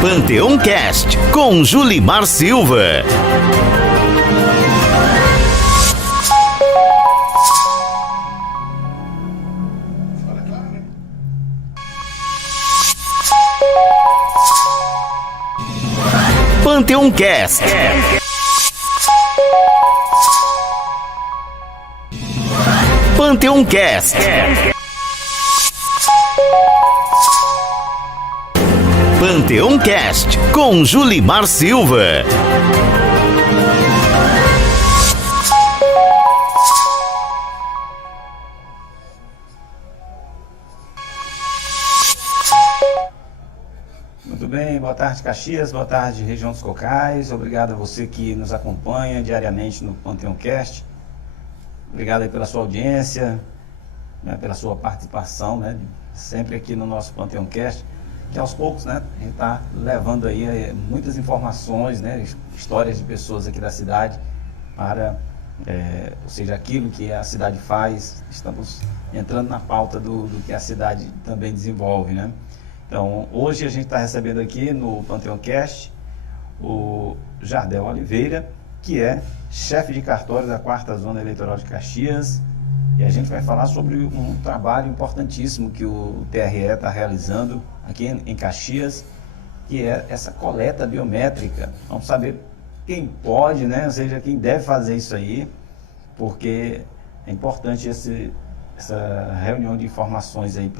Panteão Cast com Julimar Silva. Panteão Cast. Panteão Cast. Panteão Cast com Julimar Silva. Muito bem, boa tarde Caxias, boa tarde região dos Cocais, obrigado a você que nos acompanha diariamente no Panteão Cast, obrigado aí pela sua audiência, né, pela sua participação, né, sempre aqui no nosso Panteão Cast, que aos poucos, né, a gente está levando aí muitas informações, né, histórias de pessoas aqui da cidade para, ou seja, aquilo que a cidade faz, estamos entrando na pauta do que a cidade também desenvolve, né. Então, hoje a gente está recebendo aqui no Panteão Cast o Jardel Oliveira, que é chefe de cartório da 4ª Zona Eleitoral de Caxias, e a gente vai falar sobre um trabalho importantíssimo que o TRE está realizando aqui em Caxias, que é essa coleta biométrica. Vamos saber quem pode, né? Ou seja, quem deve fazer isso aí, porque é importante essa reunião de informações aí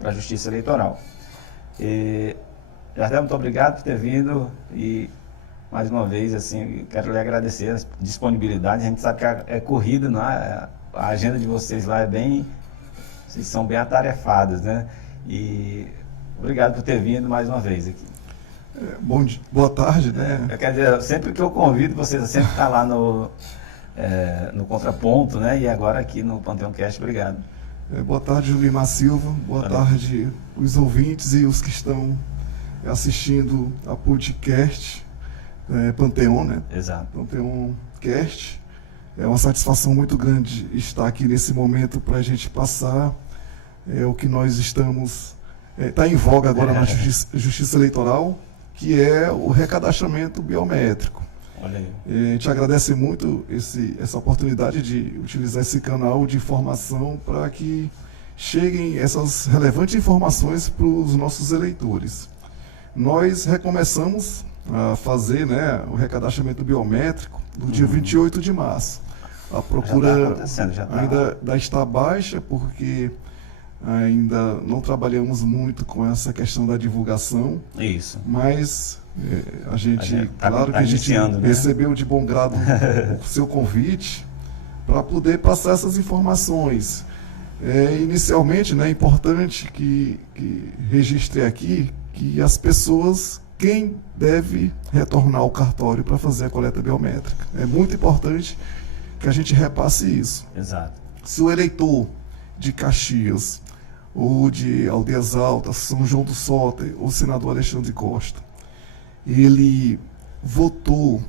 para a Justiça Eleitoral. Jardel, muito obrigado por ter vindo e mais uma vez, assim, quero lhe agradecer a disponibilidade. A gente sabe que é corrida, não é? A agenda de vocês lá vocês são bem atarefadas, né? E obrigado por ter vindo mais uma vez aqui. Boa tarde, né? Quer dizer, sempre que eu convido, você sempre está lá no Contraponto, né? E agora aqui no Panteão Cast, obrigado. Boa tarde, Julimar Silva. Boa tarde, os ouvintes e os que estão assistindo a podcast Panteão, né? Exato. Panteão Cast. É uma satisfação muito grande estar aqui nesse momento para a gente passar o que nós estamos... Está em voga agora na Justiça Eleitoral, que é o recadastramento biométrico. Olha aí. A gente agradece muito essa oportunidade de utilizar esse canal de informação para que cheguem essas relevantes informações para os nossos eleitores. Nós recomeçamos a fazer, né, o recadastramento biométrico no dia 28 de março. A procura ainda está baixa, porque ainda não trabalhamos muito com essa questão da divulgação. Isso. Mas a gente claro que a gente recebeu de bom grado o seu convite para poder passar essas informações. Inicialmente, né, é importante que registre aqui que as pessoas, quem deve retornar ao cartório para fazer a coleta biométrica. É muito importante que a gente repasse isso. Exato. Se o eleitor de Caxias, ou de Aldeias Altas, São João do Soter, ou senador Alexandre Costa, ele votou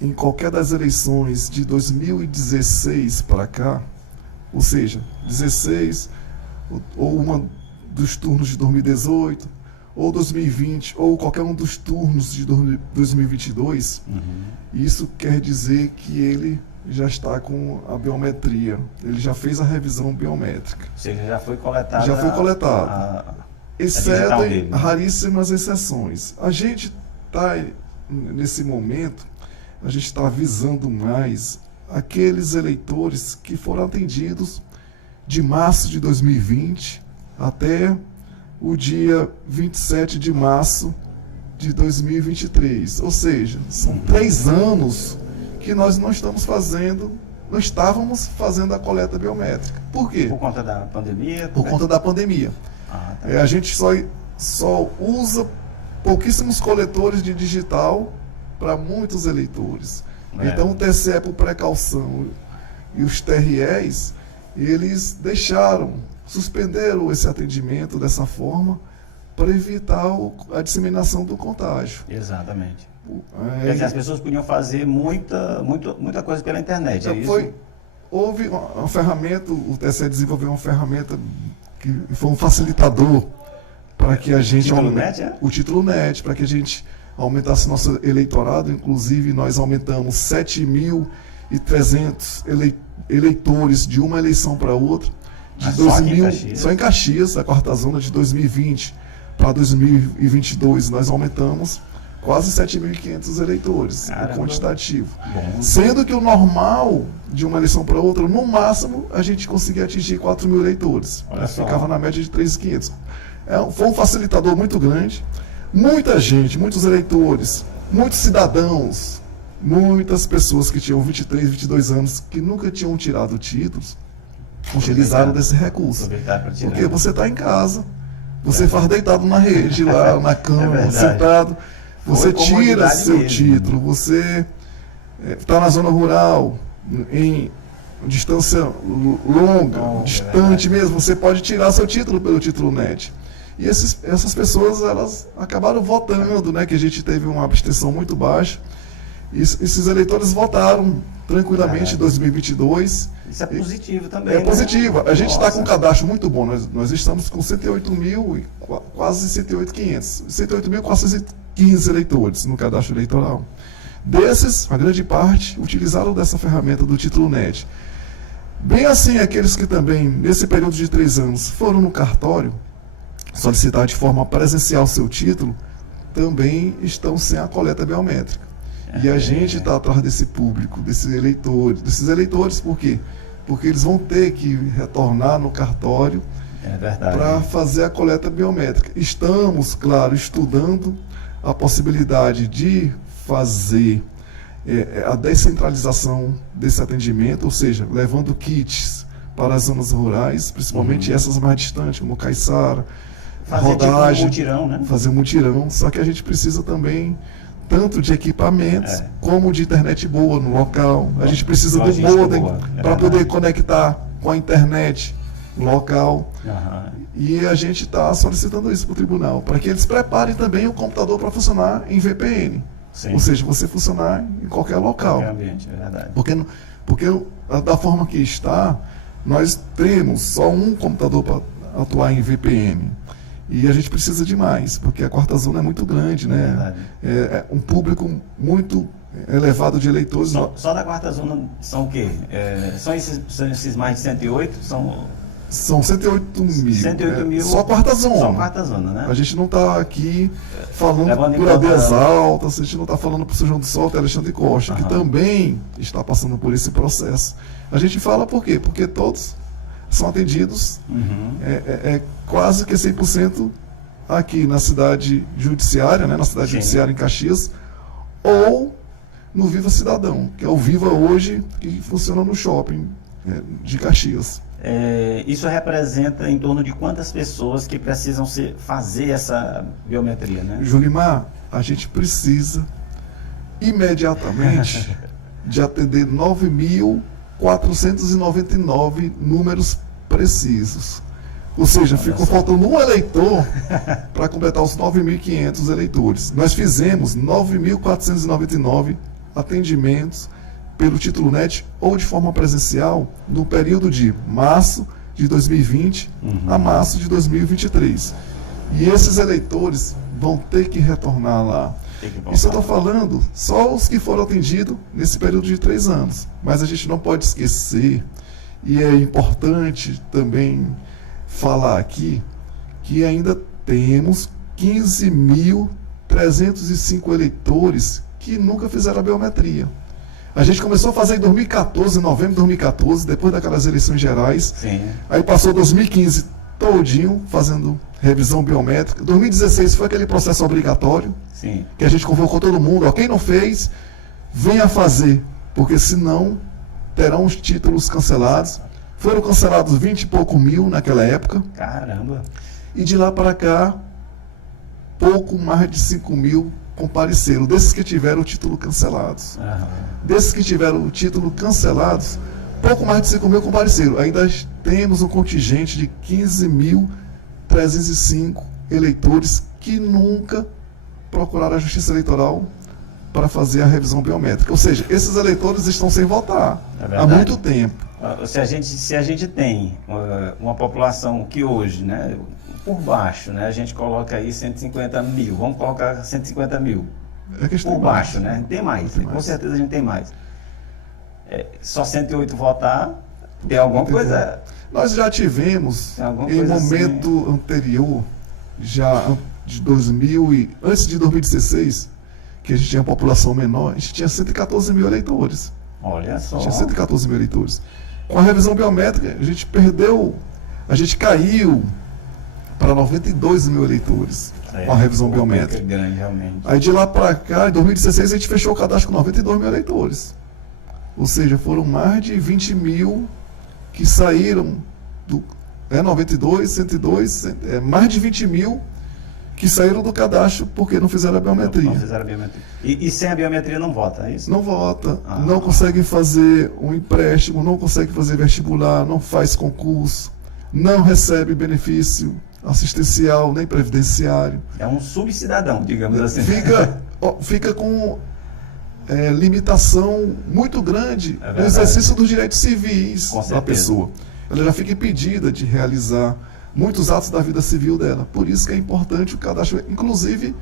em qualquer das eleições de 2016 para cá, ou seja, 16, ou uma dos turnos de 2018, ou 2020, ou qualquer um dos turnos de 2022, isso quer dizer que ele já está com a biometria, ele já fez a revisão biométrica. Ou seja, já foi coletado. Já foi coletado. Exceto raríssimas exceções. A gente está, nesse momento, a gente está avisando mais aqueles eleitores que foram atendidos de março de 2020 até o dia 27 de março de 2023. Ou seja, são 3 anos que nós não estávamos fazendo a coleta biométrica. Por quê? Por conta da pandemia? Por conta da pandemia. Tá. A gente só usa pouquíssimos coletores de digital para muitos eleitores. Então o TCE, por precaução, e os TREs, eles suspenderam esse atendimento dessa forma para evitar a disseminação do contágio. Exatamente. Quer dizer, as pessoas podiam fazer muita coisa pela internet, é isso? Houve uma ferramenta, o TSE desenvolveu uma ferramenta que foi um facilitador para que a gente... O título NET, O título NET, para que a gente aumentasse nosso eleitorado, inclusive nós aumentamos 7.300 eleitores de uma eleição para outra, de 2000, só em Caxias, a quarta zona, de 2020 para 2022, nós aumentamos quase 7.500 eleitores, o quantitativo. Bom. Sendo que o normal de uma eleição para outra, no máximo, a gente conseguia atingir 4.000 eleitores. Ficava na média de 3.500. Foi um facilitador muito grande. Muita gente, muitos eleitores, muitos cidadãos, muitas pessoas que tinham 23, 22 anos, que nunca tinham tirado títulos, utilizaram desse recurso. Porque você está em casa, você faz deitado na rede, lá na cama, sentado, você tira seu título, você está na zona rural, em distância longa, distante mesmo, você pode tirar seu título pelo Título NET. E essas pessoas, elas acabaram votando, né, que a gente teve uma abstenção muito baixa. E esses eleitores votaram tranquilamente em 2022. Isso é positivo também. É positivo. A gente está com um cadastro muito bom. Nós estamos com 108.000 e quase 108.500. 108.415 eleitores no cadastro eleitoral. Desses, a grande parte utilizaram dessa ferramenta do Título NET. Bem assim, aqueles que também, nesse período de 3 anos, foram no cartório solicitar de forma presencial seu título, também estão sem a coleta biométrica. E a gente está atrás desse público, desses eleitores, por quê? Porque eles vão ter que retornar no cartório para fazer a coleta biométrica. Estamos, claro, estudando a possibilidade de fazer a descentralização desse atendimento, ou seja, levando kits para as zonas rurais, principalmente essas mais distantes, como Caiçara, Rodagem, tipo um mutirão, né? Fazer um mutirão, só que a gente precisa também tanto de equipamentos como de internet boa no local. A gente precisa do modem para poder conectar com a internet local. E a gente está solicitando isso para o tribunal, para que eles preparem também o computador para funcionar em VPN. Sim. Ou seja, você funcionar em qualquer local. Qualquer ambiente, é verdade. Porque da forma que está, nós temos só um computador para atuar em VPN. E a gente precisa de mais, porque a quarta zona é muito grande, né? É um público muito elevado de eleitores. Só da quarta zona são o quê? São esses mais de 108? São 108 mil. 108 mil. Só a quarta zona. Só a quarta zona, né? A gente não está aqui falando por Aldeias Altas, a gente não está falando por São João do Salto e Alexandre Costa, que também está passando por esse processo. A gente fala por quê? Porque todos são atendidos quase que 100% aqui na cidade judiciária, né, na cidade judiciária em Caxias, ou no Viva Cidadão, que é o Viva hoje, que funciona no shopping de Caxias. Isso representa em torno de quantas pessoas que precisam fazer essa biometria, né? Julimar, a gente precisa imediatamente de atender 9.499 números precisos. Ou seja, ficou faltando um eleitor para completar os 9.500 eleitores. Nós fizemos 9.499 atendimentos pelo Título NET ou de forma presencial no período de março de 2020 a março de 2023. E esses eleitores vão ter que retornar lá. Isso eu estou falando só os que foram atendidos nesse período de 3 anos. Mas a gente não pode esquecer, e é importante também falar aqui, que ainda temos 15.305 eleitores que nunca fizeram a biometria. A gente começou a fazer em 2014, em novembro de 2014, depois daquelas eleições gerais. Sim. Aí passou 2015 todinho fazendo revisão biométrica. 2016 foi aquele processo obrigatório. Sim. Que a gente convocou todo mundo. Quem não fez, venha fazer, porque senão terão os títulos cancelados. Foram cancelados 20 e pouco mil naquela época. Caramba! E de lá para cá, pouco mais de 5 mil compareceram, desses que tiveram o título cancelados. Desses que tiveram o título cancelados, pouco mais de 5 mil compareceram. Ainda temos um contingente de 15.305 eleitores que nunca procuraram a Justiça Eleitoral para fazer a revisão biométrica. Ou seja, esses eleitores estão sem votar há muito tempo. Se a gente tem uma população que hoje, né, por baixo, né, a gente coloca aí 150 mil, vamos colocar 150 mil, É questão por baixo, né? Tem mais, com certeza a gente tem mais. Só 108 votar, tem alguma coisa... Nós já tivemos, em momento assim, anterior, já de 2000 e antes de 2016, que a gente tinha população menor, a gente tinha 114 mil eleitores. Olha só. Tinha 114 mil eleitores. Com a revisão biométrica, a gente caiu para 92 mil eleitores com a revisão biométrica. Grande, realmente. Aí de lá para cá, em 2016, a gente fechou o cadastro com 92 mil eleitores. Ou seja, foram mais de 20 mil que saíram do 92, 102, mais de 20 mil que saíram do cadastro porque não fizeram a biometria. Não fizeram a biometria. E sem a biometria não vota, é isso? Não vota, não consegue fazer um empréstimo, não consegue fazer vestibular, não faz concurso, não recebe benefício assistencial nem previdenciário. É um subcidadão, digamos assim. Fica com limitação muito grande no exercício dos direitos civis da pessoa. Ela já fica impedida de realizar muitos atos da vida civil dela. Por isso que é importante o cadastro. Inclusive,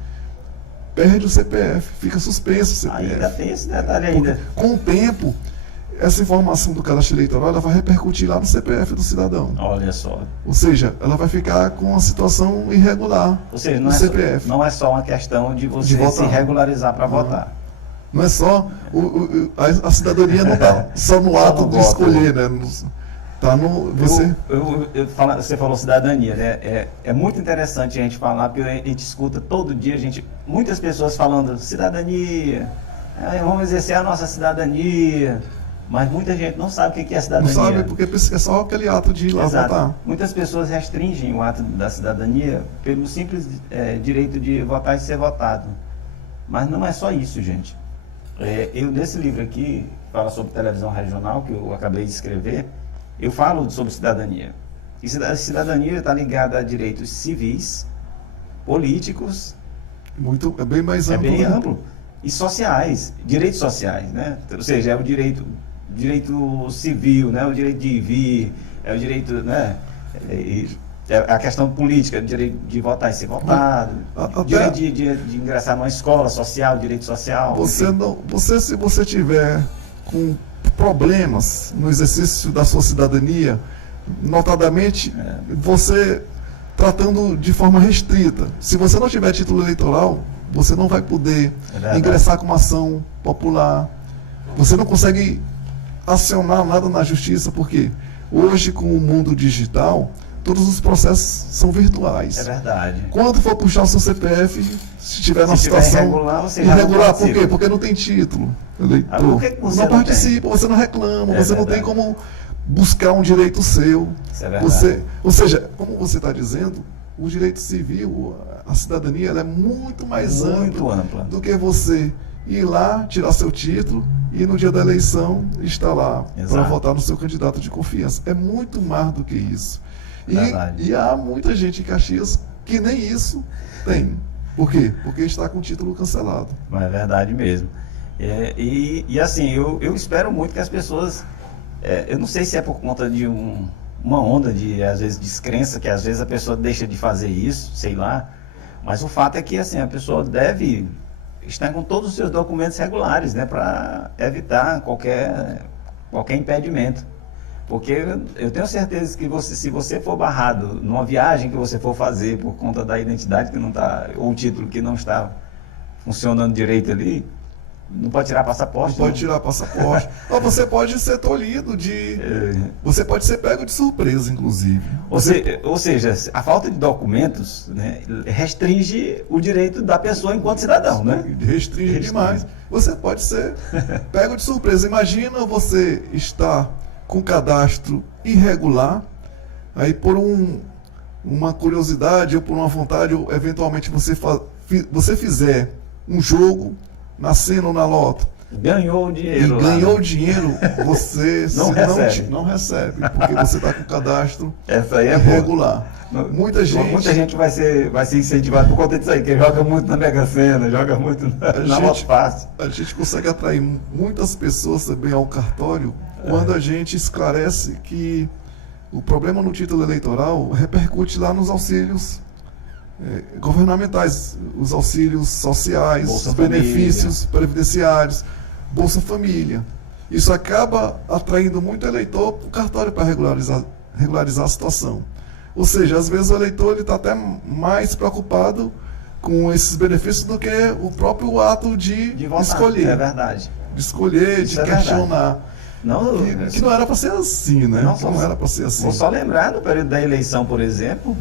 perde o CPF, fica suspenso o CPF. Ainda tem esse detalhe ainda. Com o tempo, essa informação do cadastro eleitoral ela vai repercutir lá no CPF do cidadão. Olha só. Ou seja, ela vai ficar com uma situação irregular. Ou seja, no CPF. Não é só uma questão de você se regularizar para votar. Não é só. A cidadania não está só no ato de escolher, né? Tá no, você falou cidadania, né? É muito interessante a gente falar, porque a gente escuta todo dia, muitas pessoas falando cidadania, vamos exercer a nossa cidadania, mas muita gente não sabe o que é cidadania. Não sabe, porque é só aquele ato de ir lá votar. Muitas pessoas restringem o ato da cidadania pelo simples direito de votar e ser votado. Mas não é só isso, gente. Nesse livro aqui, que fala sobre televisão regional, que eu acabei de escrever, eu falo sobre cidadania. E cidadania está ligada a direitos civis, políticos. É bem mais amplo. É bem amplo. E sociais, direitos sociais, né? Ou seja, é o direito civil, né? O direito de ir e vir, é o direito, né? É a questão política, o direito de votar e ser votado, direito de ingressar numa escola social, direito social. Se você tiver com problemas no exercício da sua cidadania, notadamente, você tratando de forma restrita. Se você não tiver título eleitoral, você não vai poder ingressar com uma ação popular. Você não consegue acionar nada na justiça, porque hoje, com o mundo digital, todos os processos são virtuais. É verdade. Quando for puxar o seu CPF, se tiver uma situação irregular, por quê? Porque não tem título eleitor. Não participa, você não reclama, você não tem como buscar um direito seu. Isso é verdade. Ou seja, como você está dizendo, o direito civil, a cidadania, ela é muito mais ampla do que você ir lá, tirar seu título e no dia da eleição estar lá para votar no seu candidato de confiança. É muito mais do que isso. E há muita gente em Caxias que nem isso tem. Por quê? Porque está com o título cancelado. É verdade mesmo. E assim, eu espero muito que as pessoas... eu não sei se é por conta de uma onda de, às vezes, descrença, que às vezes a pessoa deixa de fazer isso, sei lá. Mas o fato é que assim, a pessoa deve estar com todos os seus documentos regulares, né? Para evitar qualquer impedimento. Porque eu tenho certeza que se você for barrado numa viagem que você for fazer por conta da identidade que não está, ou o título que não está funcionando direito ali, não pode tirar passaporte. Não pode tirar passaporte. Ou você pode ser tolhido você pode ser pego de surpresa, inclusive. Ou seja, a falta de documentos, né, restringe o direito da pessoa enquanto cidadão, né? Restringe demais. Você pode ser pego de surpresa. Imagina você estar com cadastro irregular, aí por uma curiosidade ou por uma vontade, ou eventualmente você fizer um jogo na Sena ou na Loto, ganhou dinheiro. E ganhou dinheiro, você não recebe, porque você está com o cadastro irregular. Muita gente vai ser incentivada por conta disso aí, que joga muito na Mega Sena, joga muito na Loto Fácil. A gente consegue atrair muitas pessoas também ao cartório quando a gente esclarece que o problema no título eleitoral repercute lá nos auxílios governamentais, os auxílios sociais, Bolsa os Família. benefícios previdenciários, Bolsa Família. Isso acaba atraindo muito eleitor para o cartório para regularizar a situação. Ou seja, às vezes o eleitor está até mais preocupado com esses benefícios do que o próprio ato de votar. escolher. É verdade. De escolher, Isso de é questionar. Não, Que não era para ser assim, né? Não era para ser assim. Vou só lembrar no período da eleição, por exemplo,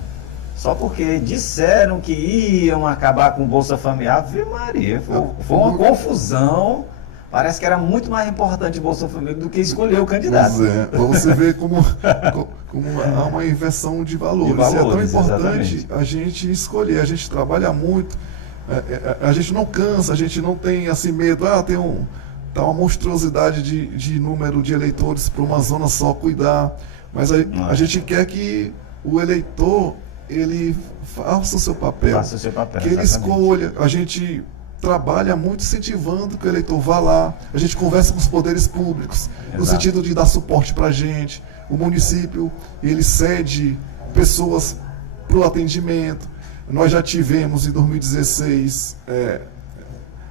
só porque disseram que iam acabar com o Bolsa Família. Ave Maria, foi uma confusão. Parece que era muito mais importante o Bolsa Família do que escolher o candidato. Pois é, para você ver como há uma inversão de valores. É tão importante exatamente. a gente escolher, a gente trabalha muito, a gente não cansa, a gente não tem assim medo, tá uma monstruosidade de número de eleitores para uma zona só cuidar, mas a gente quer que o eleitor ele faça o seu papel, Faça o seu papel, que ele exatamente. escolha. A gente trabalha muito incentivando que o eleitor vá lá, a gente conversa com os poderes públicos, no Exato. sentido de dar suporte para a gente. O município, ele cede pessoas para o atendimento. Nós já tivemos em 2016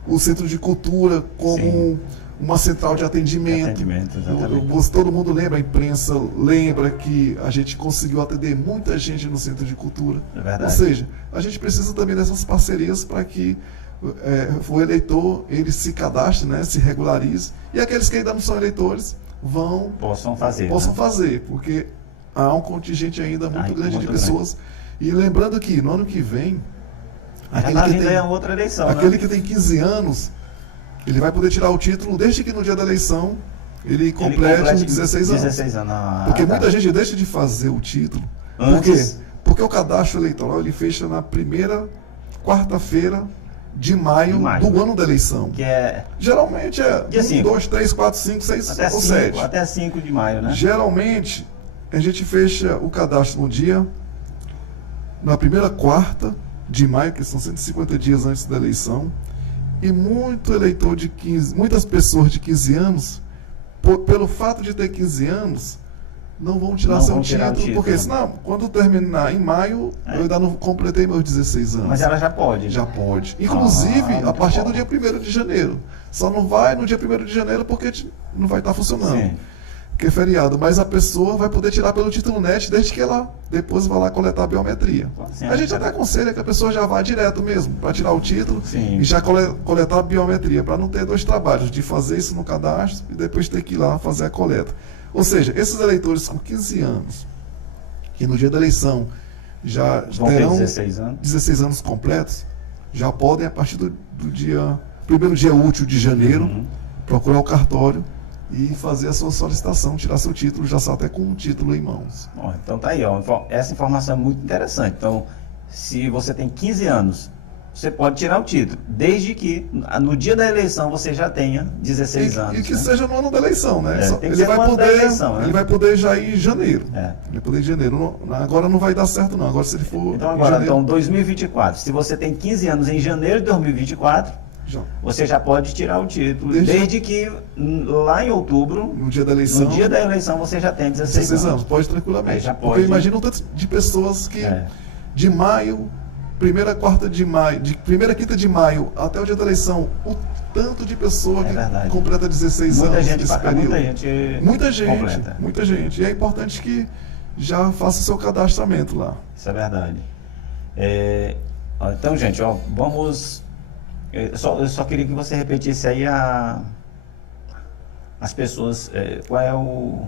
o Centro de Cultura como Sim. uma central de atendimento. Exatamente. Todo mundo lembra, a imprensa lembra que a gente conseguiu atender muita gente no Centro de Cultura. É verdade. Ou seja, a gente precisa também dessas parcerias para que o eleitor ele se cadastre, né, se regularize, e aqueles que ainda não são eleitores Possam fazer. possam né? fazer, porque há um contingente ainda muito grande de muito pessoas. E lembrando que no ano que vem, Já aquele está que vindo tem, aí outra eleição, aquele né? que tem 15 anos, ele vai poder tirar o título desde que no dia da eleição ele complete os 16 anos. 16 anos. Porque muita gente deixa de fazer o título. Por quê? Antes. Porque o cadastro eleitoral ele fecha na primeira quarta-feira de maio do ano da eleição. Que é Geralmente é Dia 1, cinco. 2, 3, 4, 5, 6 até ou 5, 7. até 5 de maio, né? Geralmente a gente fecha o cadastro no dia, na primeira quarta de maio, que são 150 dias antes da eleição, e muitas pessoas de 15 anos, pelo fato de ter 15 anos, não vão tirar Não seu vão tirar o título, porque senão, quando terminar em maio, eu ainda não completei meus 16 anos. Mas ela já pode. Já pode. Inclusive, a partir bom. do dia 1º de janeiro. Só não vai no dia 1º de janeiro porque não vai estar funcionando. Sim. Que é feriado. Mas a pessoa vai poder tirar pelo título NET desde que ela depois vá lá coletar a biometria. Sim, A gente até aconselha que a pessoa já vá direto mesmo, para tirar o título Sim. e já coletar a biometria, para não ter dois trabalhos, de fazer isso no cadastro e depois ter que ir lá fazer a coleta. Ou seja, esses eleitores com 15 anos, que no dia da eleição já Vão ter terão 16 anos. 16 anos completos, já podem, a partir do primeiro dia útil de janeiro, procurar o cartório e fazer a sua solicitação, tirar seu título, já está até com o título em mãos. Bom, então tá aí, ó. Essa informação é muito interessante. Então, se você tem 15 anos, você pode tirar o título, desde que no dia da eleição você já tenha 16 anos. E que né? seja no ano da eleição, né? Tem que ser no ano da eleição, né? Ele vai poder já ir em janeiro. É. Ele vai poder ir em janeiro. Agora não vai dar certo, não. Agora, se ele for. Então em agora, janeiro, 2024. Se você tem 15 anos em janeiro de 2024, já. você já pode tirar o título, desde que lá em outubro, No dia da eleição. no dia da eleição, você já tem 16 anos. Pode tranquilamente. Aí já Porque pode. imagina o tanto de pessoas que É. de maio, primeira quinta de maio até o dia da eleição, o tanto de pessoa que verdade. completa 16 Muita anos gente, nesse período. muita gente completa. Muita gente. E é importante que já faça o seu cadastramento lá. Isso é verdade. Então, gente, ó, vamos. Eu só queria que você repetisse aí as pessoas. Qual é o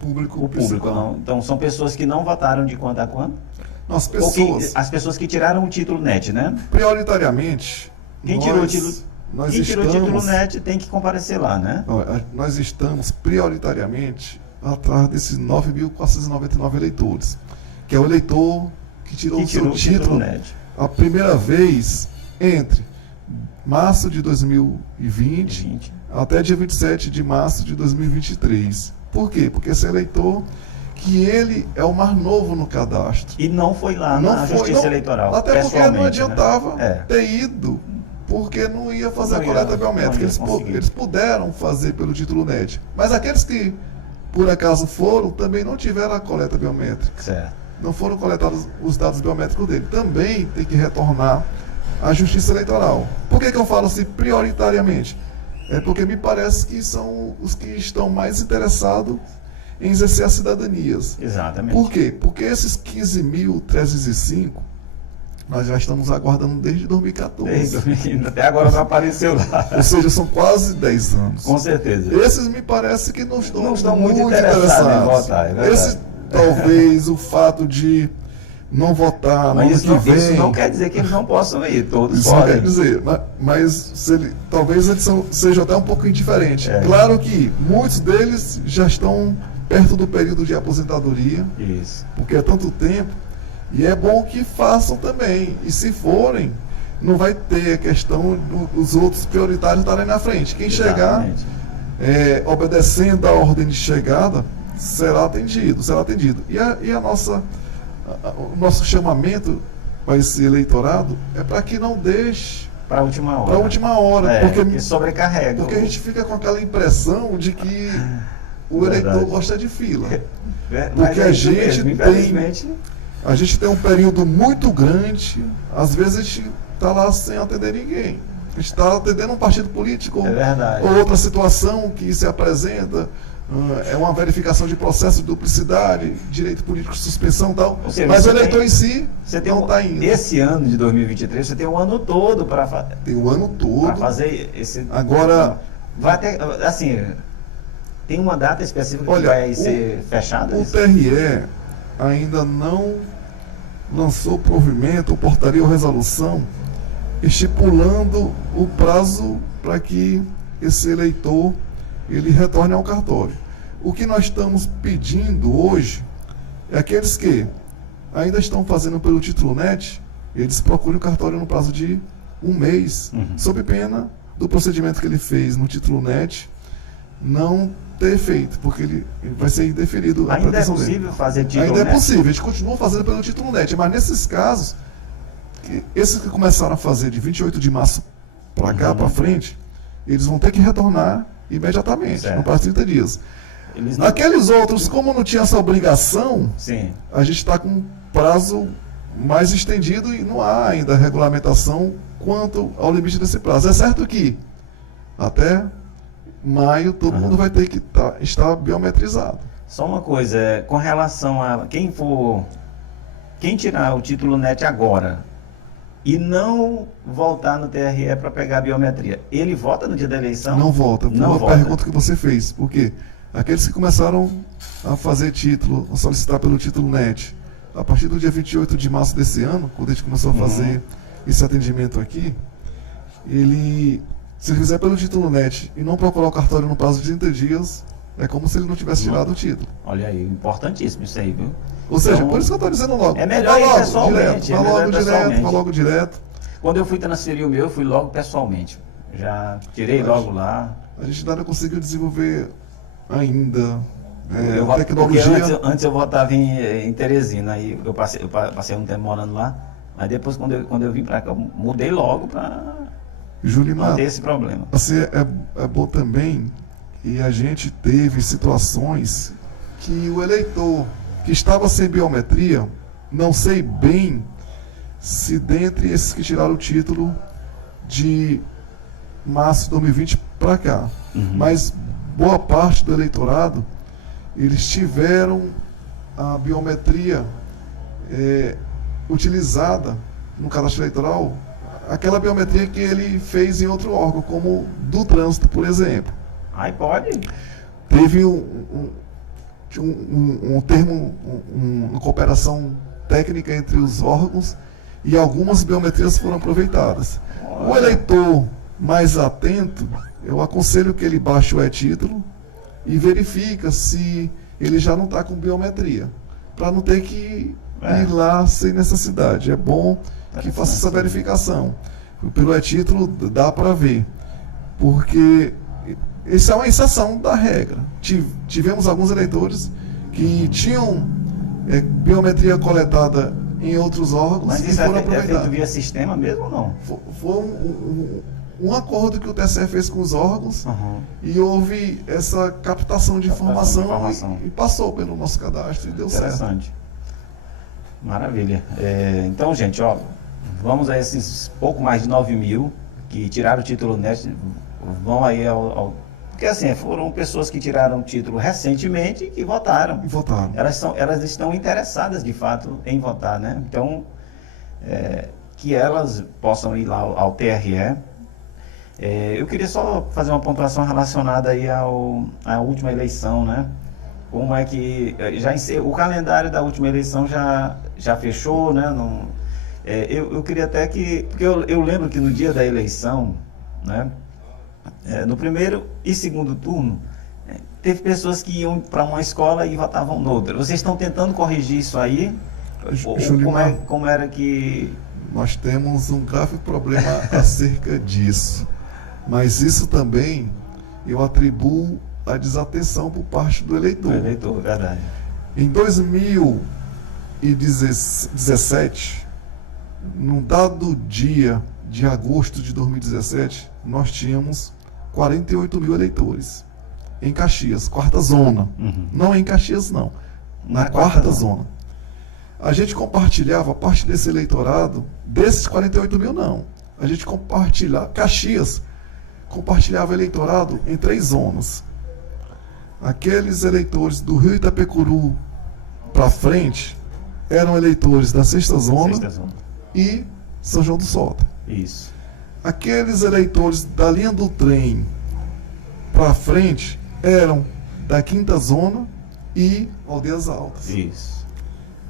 público público? Não? Então, são pessoas que não votaram de quando a quando? As Ou pessoas, as pessoas que tiraram o título NET, né? prioritariamente, Quem tirou o título, nós quem tirou o título estamos, NET tem que comparecer lá, né? nós estamos prioritariamente atrás desses 9.499 eleitores, que é o eleitor que tirou o seu título NET. a primeira vez entre março de 2020 até dia 27 de março de 2023. Por quê? Porque esse eleitor que ele é o mais novo no cadastro. E não foi lá na Justiça Eleitoral. Até porque não pessoalmente, adiantava né? ter ido, porque não ia fazer Não a coleta ia biométrica. conseguir. Eles puderam fazer pelo título NET. Mas aqueles que, por acaso, foram, também não tiveram a coleta biométrica. Certo. não foram coletados os dados biométricos dele. Também tem que retornar à Justiça Eleitoral. Por que eu falo assim prioritariamente? É porque me parece que são os que estão mais interessados em exercer as cidadanias. Exatamente. Por quê? Porque esses 15.305 nós já estamos aguardando desde 2014. Até agora não apareceu lá. Ou seja, são quase 10 anos. Com certeza. Esses me parece que não estão muito interessados em votar. É Esse, talvez, o fato de não votar no ano que vem... Isso não quer dizer que eles não possam ir, todos isso podem. Não quer dizer, mas talvez eles sejam até um pouco indiferentes. Claro que muitos deles já estão perto do período de aposentadoria, isso. Porque é tanto tempo, e é bom que façam também. E se forem, não vai ter a questão dos outros prioritários estarem na frente. Quem Exatamente. chegar obedecendo a ordem de chegada será atendido. E o nosso chamamento para esse eleitorado é para que não deixe para a última hora. Porque sobrecarrega. Porque a gente fica com aquela impressão de que o eleitor gosta de fila. Porque a gente tem um período muito grande, às vezes a gente está lá sem atender ninguém. A gente está atendendo um partido político ou outra situação que se apresenta, é uma verificação de processo de duplicidade, direito político de suspensão e tal, seja, mas o eleitor em si não está indo. Esse ano de 2023, você tem um ano todo para fazer. Tem um ano todo. Para fazer esse... Agora... Vai ter, assim, tem uma data específica que vai ser fechada? O TRE ainda não lançou provimento, ou portaria ou resolução estipulando o prazo para que esse eleitor ele retorne ao cartório. O que nós estamos pedindo hoje é aqueles que ainda estão fazendo pelo título NET, eles procurem o cartório no prazo de um mês, sob pena do procedimento que ele fez no título NET não ter feito, porque ele vai ser indeferido. Ainda é possível fazer título NET? Ainda é possível, a gente continua fazendo pelo título NET, mas nesses casos, esses que começaram a fazer de 28 de março para cá, para frente, eles vão ter que retornar imediatamente, no prazo de 30 dias. Aqueles outros, como não tinha essa obrigação, a gente está com um prazo mais estendido e não há ainda regulamentação quanto ao limite desse prazo. É certo que até maio todo mundo vai ter que estar biometrizado. Só uma coisa, com relação a quem tirar o título NET agora e não voltar no TRE para pegar a biometria, ele vota no dia da eleição? Não vota. Foi uma pergunta que você fez. Por quê? Aqueles que começaram a fazer título, a solicitar pelo título NET, a partir do dia 28 de março desse ano, quando a gente começou a fazer esse atendimento aqui, se ele fizer pelo título NET e não procurar o cartório no prazo de 30 dias, é como se ele não tivesse tirado o título. Olha aí, importantíssimo isso aí, viu? Ou seja, por isso que eu estou dizendo logo. É melhor ir pessoalmente. Vai logo direto. Quando eu fui transferir o meu, eu fui logo pessoalmente. Já tirei logo lá. A gente ainda não conseguiu desenvolver ainda tecnologia. Antes eu votava em Teresina, aí eu passei um tempo morando lá. Mas depois, quando eu vim para cá, eu mudei logo para não ter esse problema. Assim, é bom também que a gente teve situações que o eleitor que estava sem biometria, não sei bem se dentre esses que tiraram o título de março de 2020 para cá, mas boa parte do eleitorado, eles tiveram a biometria utilizada no cadastro eleitoral, aquela biometria que ele fez em outro órgão, como do trânsito, por exemplo. Aí pode. Teve um termo, uma cooperação técnica entre os órgãos e algumas biometrias foram aproveitadas. O eleitor mais atento, eu aconselho que ele baixe o e-título e verifica se ele já não está com biometria, para não ter que ir lá sem necessidade. É bom que faça essa verificação. Pelo e-título dá para ver, porque isso é uma exceção da regra. Tivemos alguns eleitores que tinham biometria coletada em outros órgãos. Mas isso é feito via sistema mesmo ou não? Foi um acordo que o TSE fez com os órgãos e houve essa captação de informação. E passou pelo nosso cadastro e deu certo. Maravilha. Então, gente, ó, vamos a esses pouco mais de 9 mil que tiraram o título honesto, vão aí porque assim, foram pessoas que tiraram o título recentemente e que votaram. E votaram. Elas estão interessadas, de fato, em votar, né? Então, que elas possam ir lá ao TRE. Eu queria só fazer uma pontuação relacionada aí à última eleição, né? Como é que o calendário da última eleição já fechou, né? Eu queria até porque eu lembro que no dia da eleição, né? No primeiro e segundo turno, teve pessoas que iam para uma escola e votavam noutra. Vocês estão tentando corrigir isso aí? Como era que... Nós temos um grave problema acerca disso. Mas isso também eu atribuo a desatenção por parte do eleitor. Do eleitor, verdade. Em 2017, num dado dia de agosto de 2017, nós tínhamos 48 mil eleitores em Caxias, quarta zona. Uhum. Não em Caxias, não. Na quarta zona. A gente compartilhava parte desse eleitorado, desses 48 mil, não. A gente compartilhava, Caxias compartilhava eleitorado em 3 zonas. Aqueles eleitores do Rio Itapecuru para frente eram eleitores da sexta zona e São João do Sota. Isso. Aqueles eleitores da linha do trem para frente eram da quinta zona e Aldeias Altas. Isso.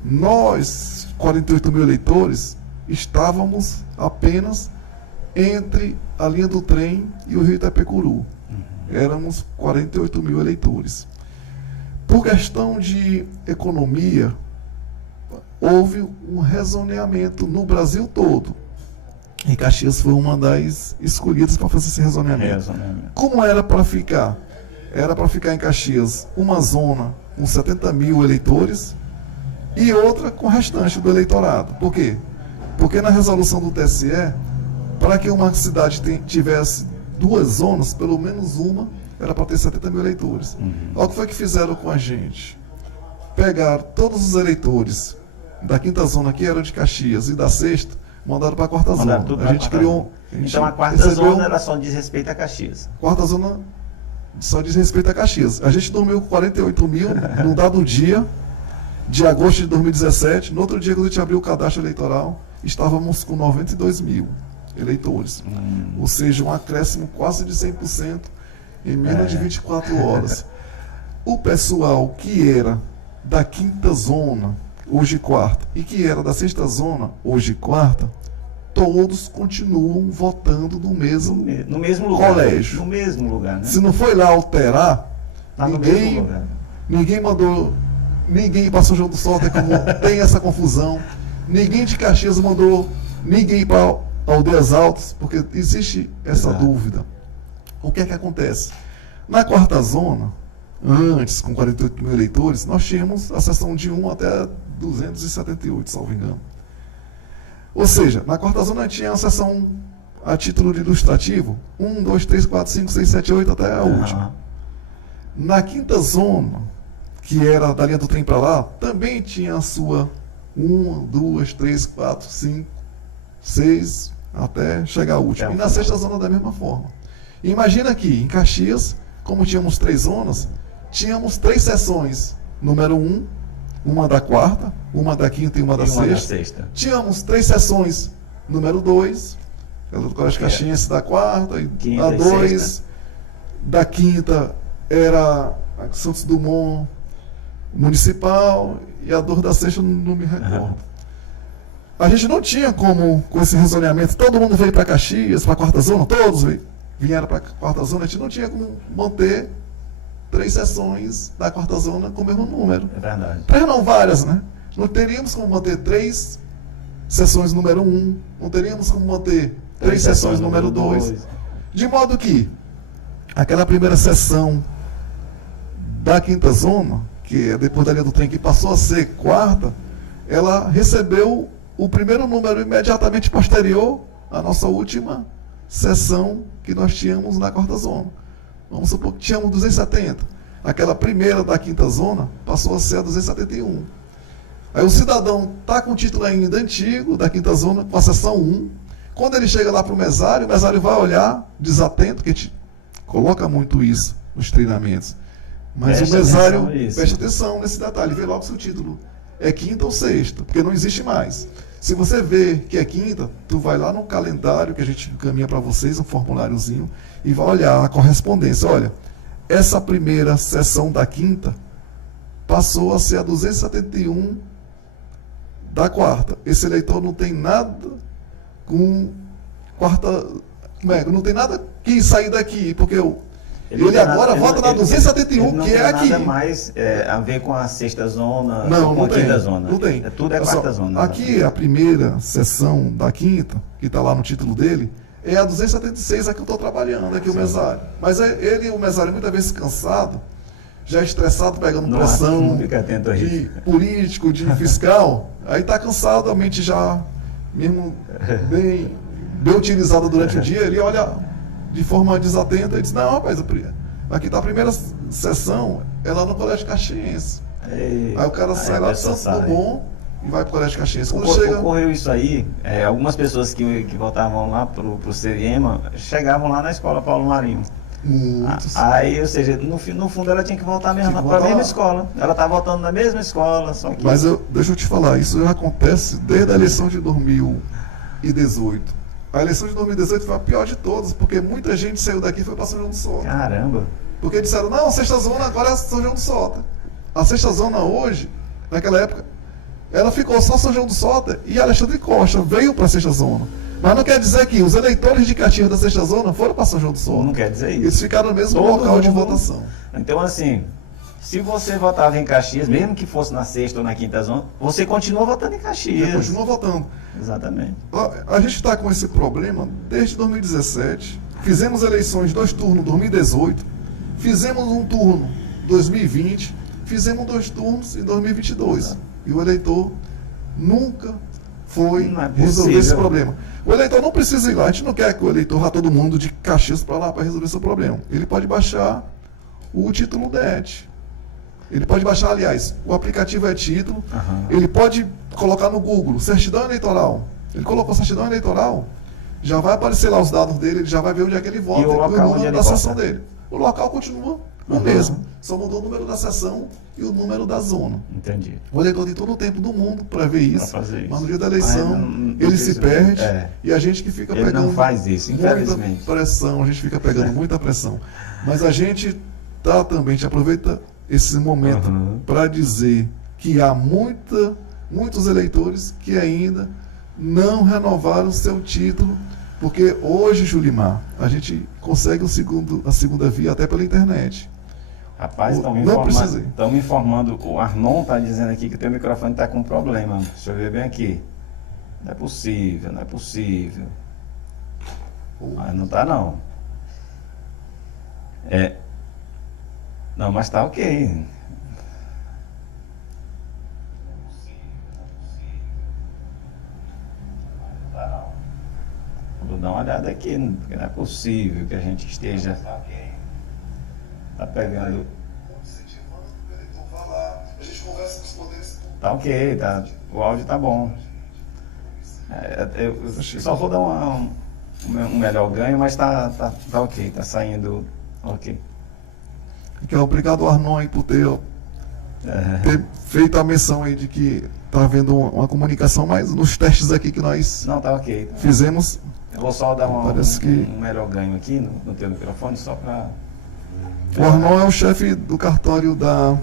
Nós, 48 mil eleitores, estávamos apenas entre a linha do trem e o Rio Itapecuru. Éramos 48 mil eleitores. Por questão de economia, houve um rezoneamento no Brasil todo. E Caxias foi uma das escolhidas para fazer esse rezoneamento. Como era para ficar? Era para ficar em Caxias uma zona com 70 mil eleitores e outra com o restante do eleitorado. Por quê? Porque na resolução do TSE, para que uma cidade tivesse 2 zonas, pelo menos uma, era para ter 70 mil eleitores. Olha o que foi que fizeram com a gente. Pegaram todos os eleitores da quinta zona, que eram de Caxias, e da sexta, mandaram para a quarta zona. A gente criou... Então a quarta zona ela só diz respeito a Caxias. Quarta zona só diz respeito a Caxias. A gente dormiu com 48 mil num dado dia de agosto de 2017. No outro dia, quando a gente abriu o cadastro eleitoral, estávamos com 92 mil eleitores. Ou seja, um acréscimo quase de 100% em menos de 24 horas. O pessoal que era da quinta zona, hoje quarta, e que era da sexta zona, hoje quarta, todos continuam votando no mesmo lugar, colégio. No mesmo lugar, né? Se não foi lá alterar, ninguém mandou, ninguém para São João do Sota, como tem essa confusão, ninguém de Caxias mandou ninguém para Aldeias Altas, porque existe essa dúvida. O que é que acontece? Na quarta zona, antes, com 48 mil eleitores, nós tínhamos a seção de 1 até 278, salvo engano. Ou seja, na quarta zona tinha a seção a título de ilustrativo, 1, 2, 3, 4, 5, 6, 7, 8 até a última. Na quinta zona, que era da linha do trem para lá, também tinha a sua 1, 2, 3, 4, 5, 6, até chegar à última. E na sexta zona da mesma forma. Imagina que em Caxias, como tínhamos 3 zonas, tínhamos 3 seções. Número 1, uma da quarta, uma da quinta e uma da sexta. Tínhamos 3 seções. Número 2, do Colégio Caxiense da quarta, e a 2 da quinta era a Santos Dumont Municipal, e a 2 da sexta não me recordo. A gente não tinha como, com esse rezoneamento, todo mundo veio para Caxias, para a quarta zona, todos vieram para a quarta zona, a gente não tinha como manter 3 sessões da quarta zona com o mesmo número. É verdade. 3 não, várias, né? Não teríamos como manter 3 sessões número 1, não teríamos como manter 3 sessões número 2. De modo que aquela primeira sessão da quinta zona, que é depois da linha do trem, que passou a ser quarta, ela recebeu o primeiro número imediatamente posterior à nossa última sessão que nós tínhamos na quarta zona. Vamos supor que tínhamos 270. Aquela primeira da quinta zona passou a ser a 271. Aí o cidadão está com o título ainda antigo, da quinta zona, com a seção 1. Quando ele chega lá para o mesário vai olhar, desatento, que a gente coloca muito isso nos treinamentos. Mas o mesário presta atenção nesse detalhe, vê logo se o título é quinta ou sexta, porque não existe mais. Se você vê que é quinta, tu vai lá no calendário que a gente encaminha para vocês, um formuláriozinho, e vai olhar a correspondência. Olha, essa primeira sessão da quinta passou a ser a 271 da quarta. Esse eleitor não tem nada com quarta, não tem nada que sair daqui, porque ele agora vota na 271, que é aqui. Não tem nada mais a ver com a sexta zona, não, com a tem, quinta zona. Não tem. Tudo é quarta zona. Aqui, a primeira sessão da quinta, que está lá no título dele, é a 276, a que eu estou trabalhando, aqui. Sim. O mesário. Mas o mesário, muitas vezes cansado, já estressado, pegando pressão de político, de fiscal, aí está cansado, a mente já, mesmo bem utilizada durante o dia, ele olha de forma desatenta e diz, não, rapaz, aqui está a primeira sessão, é lá no Colégio Caxiense. Aí o cara sai lá de Santos Dumont e vai para o Colégio Caxiense. Ocorreu isso aí, algumas pessoas que voltavam lá para o CERIEMA chegavam lá na escola Paulo Marinho. Muitos. Aí, ou seja, no fundo ela tinha que voltar mesmo para a mesma escola. Ela está voltando na mesma escola, só que... Mas deixa eu te falar, isso já acontece desde a eleição de 2018. A eleição de 2018 foi a pior de todas, porque muita gente saiu daqui e foi para São João do Sota. Caramba! Porque disseram, não, a sexta zona agora é São João do Sota. A sexta zona hoje, naquela época, ela ficou só São João do Sota e Alexandre Costa veio para a sexta zona. Mas não quer dizer que os eleitores de Caxias da sexta zona foram para São João do Sota. Não quer dizer isso. Eles ficaram no mesmo local de votação. Então, assim, se você votava em Caxias, mesmo que fosse na sexta ou na quinta zona, você continua votando em Caxias. Você continua votando. Exatamente. A gente está com esse problema desde 2017. Fizemos eleições 2 turnos em 2018. Fizemos um turno em 2020. Fizemos 2 turnos em 2022. E o eleitor nunca foi resolver esse problema. O eleitor não precisa ir lá. A gente não quer que o eleitor vá todo mundo de Caxias para lá para resolver seu problema. Ele pode baixar o título DET. Ele pode baixar, aliás, o aplicativo é título. Ele pode colocar no Google certidão eleitoral. Ele colocou certidão eleitoral, já vai aparecer lá os dados dele, ele já vai ver onde é que ele vota e o número da sessão dele. O local continua o mesmo. Só mudou o número da sessão e o número da zona. Entendi. O eleitor tem todo o tempo do mundo para ver isso. Mas no dia da eleição não ele se perde e a gente que fica ele pegando não faz isso, infelizmente. Muita pressão, a gente fica pegando muita pressão. Mas a gente também, a gente aproveita esse momento para dizer que há muitos eleitores que ainda não renovaram o seu título, porque hoje, Julimar, a gente consegue a segunda via até pela internet. Rapaz, estão me informando, o Arnon está dizendo aqui que o teu microfone está com problema. Deixa eu ver bem aqui. Não é possível, não é possível. Mas não está não. Não, mas tá ok. Vou dar uma olhada aqui, porque não é possível que a gente esteja... Tá pegando... Tá ok, tá, o áudio tá bom. Eu só vou dar um melhor ganho, mas tá ok, tá saindo ok. Obrigado, Arnon, aí, por ter feito a menção aí de que está havendo uma comunicação, mas nos testes aqui que nós tá ok, fizemos. Eu vou só dar um melhor ganho aqui no teu microfone, só para... O Arnon é o chefe do cartório da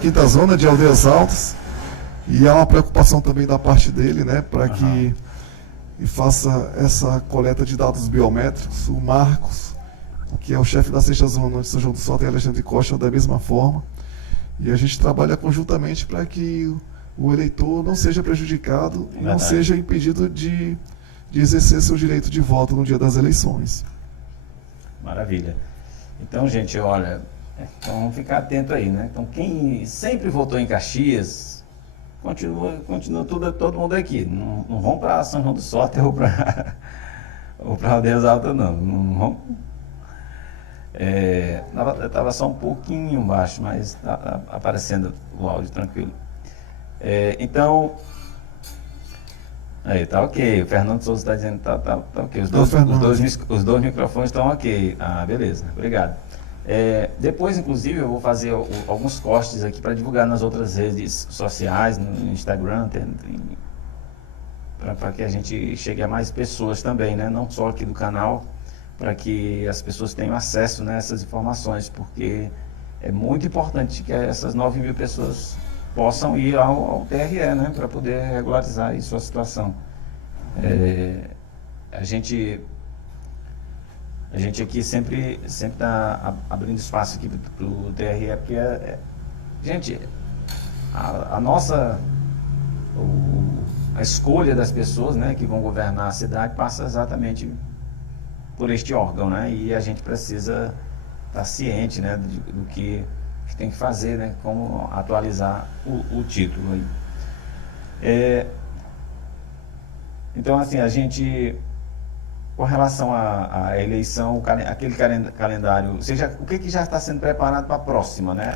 quinta zona de Aldeias Altas, e há uma preocupação também da parte dele, né, para que faça essa coleta de dados biométricos. O Marcos, que é o chefe da sexta zona de São João do Sota, e Alexandre Costa da mesma forma, e a gente trabalha conjuntamente para que o eleitor não seja prejudicado e não seja impedido de exercer seu direito de voto no dia das eleições. Maravilha. Então, gente, olha, então vamos ficar atento aí, né? Então, quem sempre votou em Caxias, continua todo mundo aqui. Não vão para São João do Sota ou para Aldeias Altas, não vão. Estava só um pouquinho baixo, mas tá aparecendo o áudio tranquilo. Então, aí, tá ok. O Fernando Souza está dizendo que tá ok. Os dois microfones estão ok. Ah, beleza. Obrigado. Depois, inclusive, eu vou fazer alguns cortes aqui para divulgar nas outras redes sociais, no Instagram, para que a gente chegue a mais pessoas também, né? Não só aqui do canal, para que as pessoas tenham acesso, né, a essas informações, porque é muito importante que essas 9.000 pessoas possam ir ao TRE, né, para poder regularizar aí sua situação. A gente aqui sempre está abrindo espaço aqui para o TRE, porque gente, a escolha das pessoas, né, que vão governar a cidade passa exatamente por este órgão, né, e a gente precisa estar ciente, né, do que tem que fazer, né, como atualizar o título aí. Então, assim, a gente, com relação à eleição, aquele calendário, ou seja, o que já está sendo preparado para a próxima, né?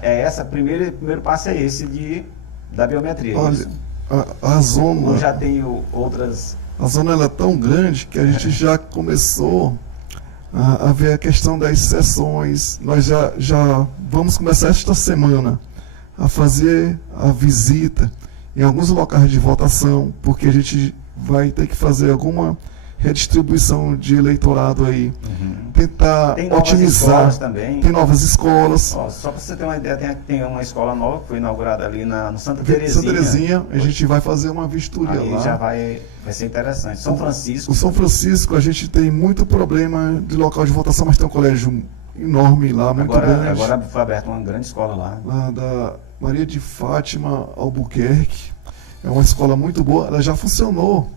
Primeiro passo é esse da biometria. Olha, a zona... Eu já tenho outras... A zona ela é tão grande que a gente já começou a ver a questão das sessões. Nós já vamos começar esta semana a fazer a visita em alguns locais de votação, porque a gente vai ter que fazer alguma redistribuição de eleitorado aí, tentar tem novas otimizar. Escolas também. Tem novas escolas. Só para você ter uma ideia, tem uma escola nova que foi inaugurada ali no Santa Terezinha. Santa Terezinha, a gente vai fazer uma vistoria aí lá. Já vai ser interessante. São Francisco. O São Francisco, a gente tem muito problema de local de votação, mas tem um colégio enorme lá, muito grande. Agora foi aberta uma grande escola lá. Lá da Maria de Fátima Albuquerque. É uma escola muito boa, ela já funcionou.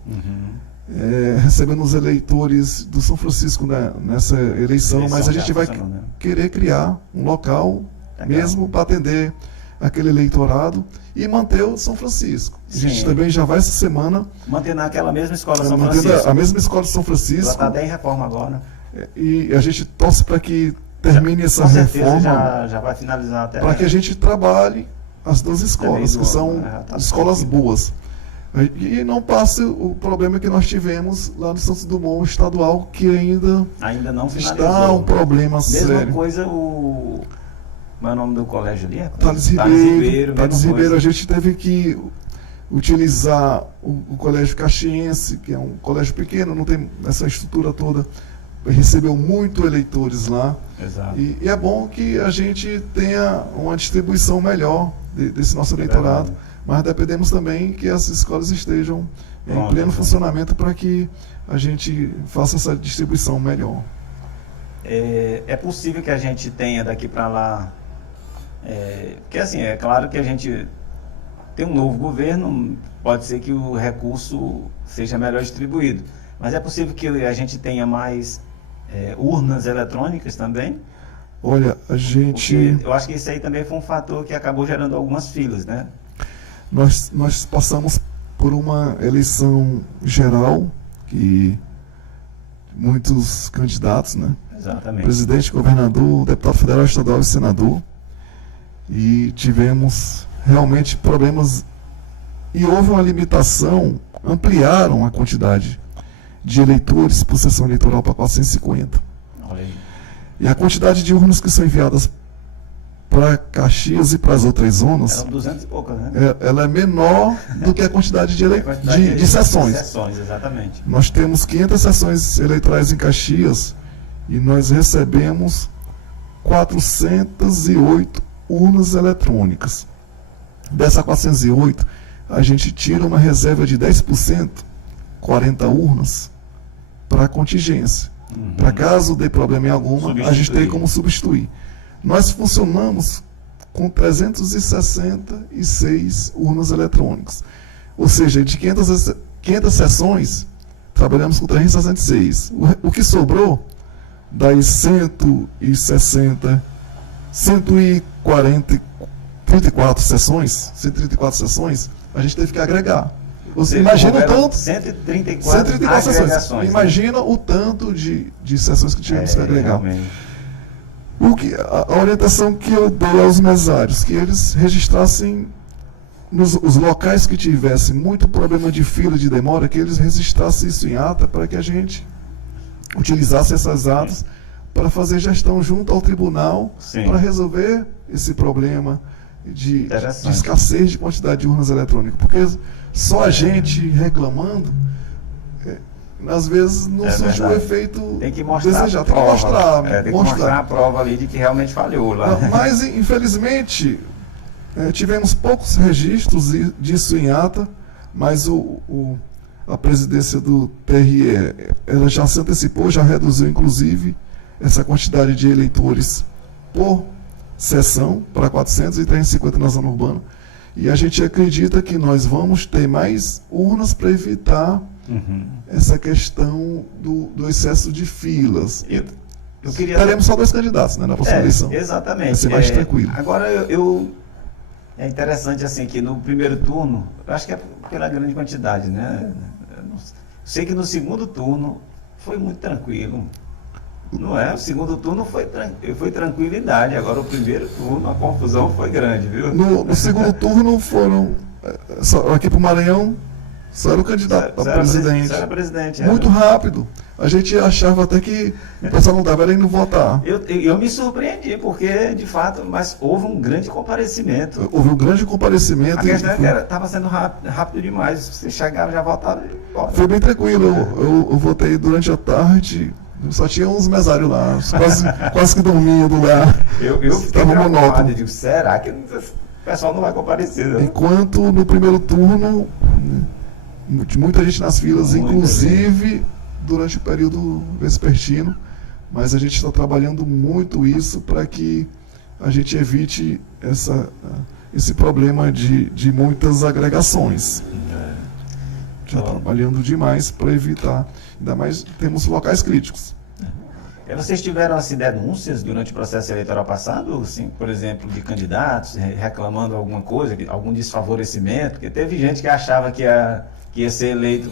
Recebendo os eleitores do São Francisco, né, nessa eleição, mas a gente vai querer criar um local mesmo para atender aquele eleitorado e manter o São Francisco. A gente também já vai essa semana manter naquela mesma escola São Francisco. A mesma escola de São Francisco. Ela está bem em reforma agora. E a gente torce para que termine essa reforma. Já vai finalizar até. Para que a gente trabalhe as duas escolas, que são escolas boas. E não passe o problema que nós tivemos lá no Santos Dumont estadual, que ainda não finalizou. Está um problema sério. Mesma coisa como é o nome do colégio ali? Thales Ribeiro, a gente teve que utilizar o colégio Caxiense, que é um colégio pequeno, não tem essa estrutura toda, recebeu muito eleitores lá. Exato. E é bom que a gente tenha uma distribuição melhor desse nosso eleitorado. Mas dependemos também que as escolas estejam em pleno funcionamento para que a gente faça essa distribuição melhor. É possível que a gente tenha daqui para lá, porque assim, é claro que a gente tem um novo governo, pode ser que o recurso seja melhor distribuído, mas é possível que a gente tenha mais urnas eletrônicas também? Olha, a gente... Porque eu acho que isso aí também foi um fator que acabou gerando algumas filas, né? Nós passamos por uma eleição geral, que muitos candidatos, né? Exatamente. Presidente, governador, deputado federal, estadual e senador. E tivemos realmente problemas. E houve uma limitação, ampliaram a quantidade de eleitores por sessão eleitoral para 450. Olha aí. E a quantidade de urnas que são enviadas para Caxias e para as outras zonas, eram 200 e poucas, né? Ela é menor do que a quantidade de sessões. Sessões, exatamente. Nós temos 500 sessões eleitorais em Caxias e nós recebemos 408 urnas eletrônicas. Dessa 408, a gente tira uma reserva de 10%, 40 urnas, para contingência. Para caso dê problema em alguma, a gente tem como substituir. Nós funcionamos com 366 urnas eletrônicas. Ou seja, de 500 sessões, trabalhamos com 366. O que sobrou, das 134 sessões, a gente teve que agregar. Você imagina o tanto... 134 sessões. Imagina o tanto de sessões que tivemos que agregar. Realmente. A orientação que eu dei aos mesários, que eles registrassem os locais que tivessem muito problema de fila, de demora, que eles registrassem isso em ata para que a gente utilizasse essas atas para fazer gestão junto ao tribunal para resolver esse problema de escassez de quantidade de urnas eletrônicas. Porque só a gente reclamando, às vezes não surge o efeito tem que mostrar desejado. Tem que mostrar a prova ali de que realmente falhou lá. Mas, infelizmente, tivemos poucos registros disso em ata, mas a presidência do TRE ela já se antecipou, já reduziu, inclusive, essa quantidade de eleitores por sessão para 400 e 350 na zona urbana. E a gente acredita que nós vamos ter mais urnas para evitar essa questão do excesso de filas. Eu queria... Teremos só 2 candidatos, né, na próxima eleição. Exatamente. Vai ser mais tranquilo. Agora, é interessante assim que no primeiro turno, eu acho que é pela grande quantidade, né? Sei que no segundo turno foi muito tranquilo. Não é? O segundo turno foi tranquilidade. Agora o primeiro turno, a confusão foi grande, viu? No segundo turno foram, aqui para o Maranhão, só era o candidato a presidente. Só era presidente. Muito rápido. A gente achava até que o pessoal não estava indo votar. Eu me surpreendi, porque, de fato, mas houve um grande comparecimento. Houve um grande comparecimento. A questão é que estava sendo rápido demais. Você chegava, já votava e bora. Foi bem tranquilo. Eu votei durante a tarde. Só tinha uns mesários lá, quase que dormindo lá. Eu fiquei preocupado, eu digo, será que o pessoal não vai comparecer? Não? Enquanto no primeiro turno, muita gente nas filas, inclusive durante o período vespertino, mas a gente está trabalhando muito isso para que a gente evite esse problema de muitas agregações. Já trabalhando demais para evitar, ainda mais temos locais críticos. Vocês tiveram assim, denúncias durante o processo eleitoral passado, assim, por exemplo, de candidatos reclamando alguma coisa, algum desfavorecimento? Porque teve gente que achava que ia ser eleito,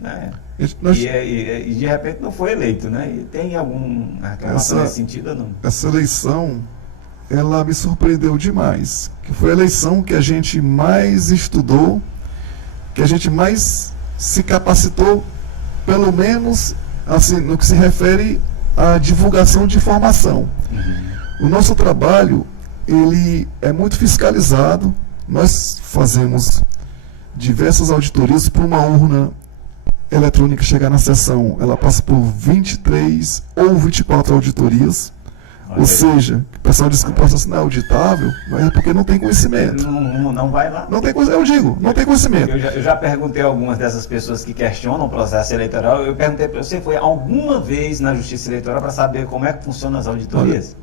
né? E de repente não foi eleito, né? E tem alguma reclamação nesse sentido ou não? Essa eleição, ela me surpreendeu demais. Que foi a eleição que a gente mais estudou, que a gente mais se capacitou, pelo menos assim, no que se refere à divulgação de informação. O nosso trabalho, ele é muito fiscalizado. Nós fazemos diversas auditorias para uma urna eletrônica chegar na sessão. Ela passa por 23 ou 24 auditorias. Ou seja, o pessoal diz que o processo não é auditável, mas é porque não tem conhecimento. Não vai lá. Não tem, eu digo, não tem conhecimento. Eu já perguntei a algumas dessas pessoas que questionam o processo eleitoral, eu perguntei para você, foi alguma vez na Justiça Eleitoral para saber como é que funcionam as auditorias?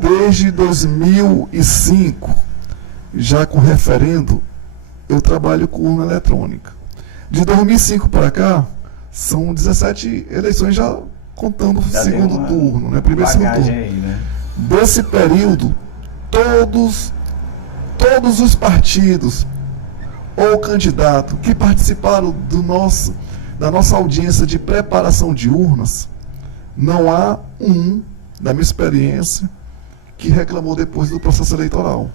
Desde 2005, já com referendo, eu trabalho com urna eletrônica. De 2005 para cá, são 17 eleições já contando o segundo turno, né? Primeiro e segundo turno. Aí, né? Desse período, todos os partidos ou candidato que participaram da nossa audiência de preparação de urnas, não há da minha experiência, que reclamou depois do processo eleitoral.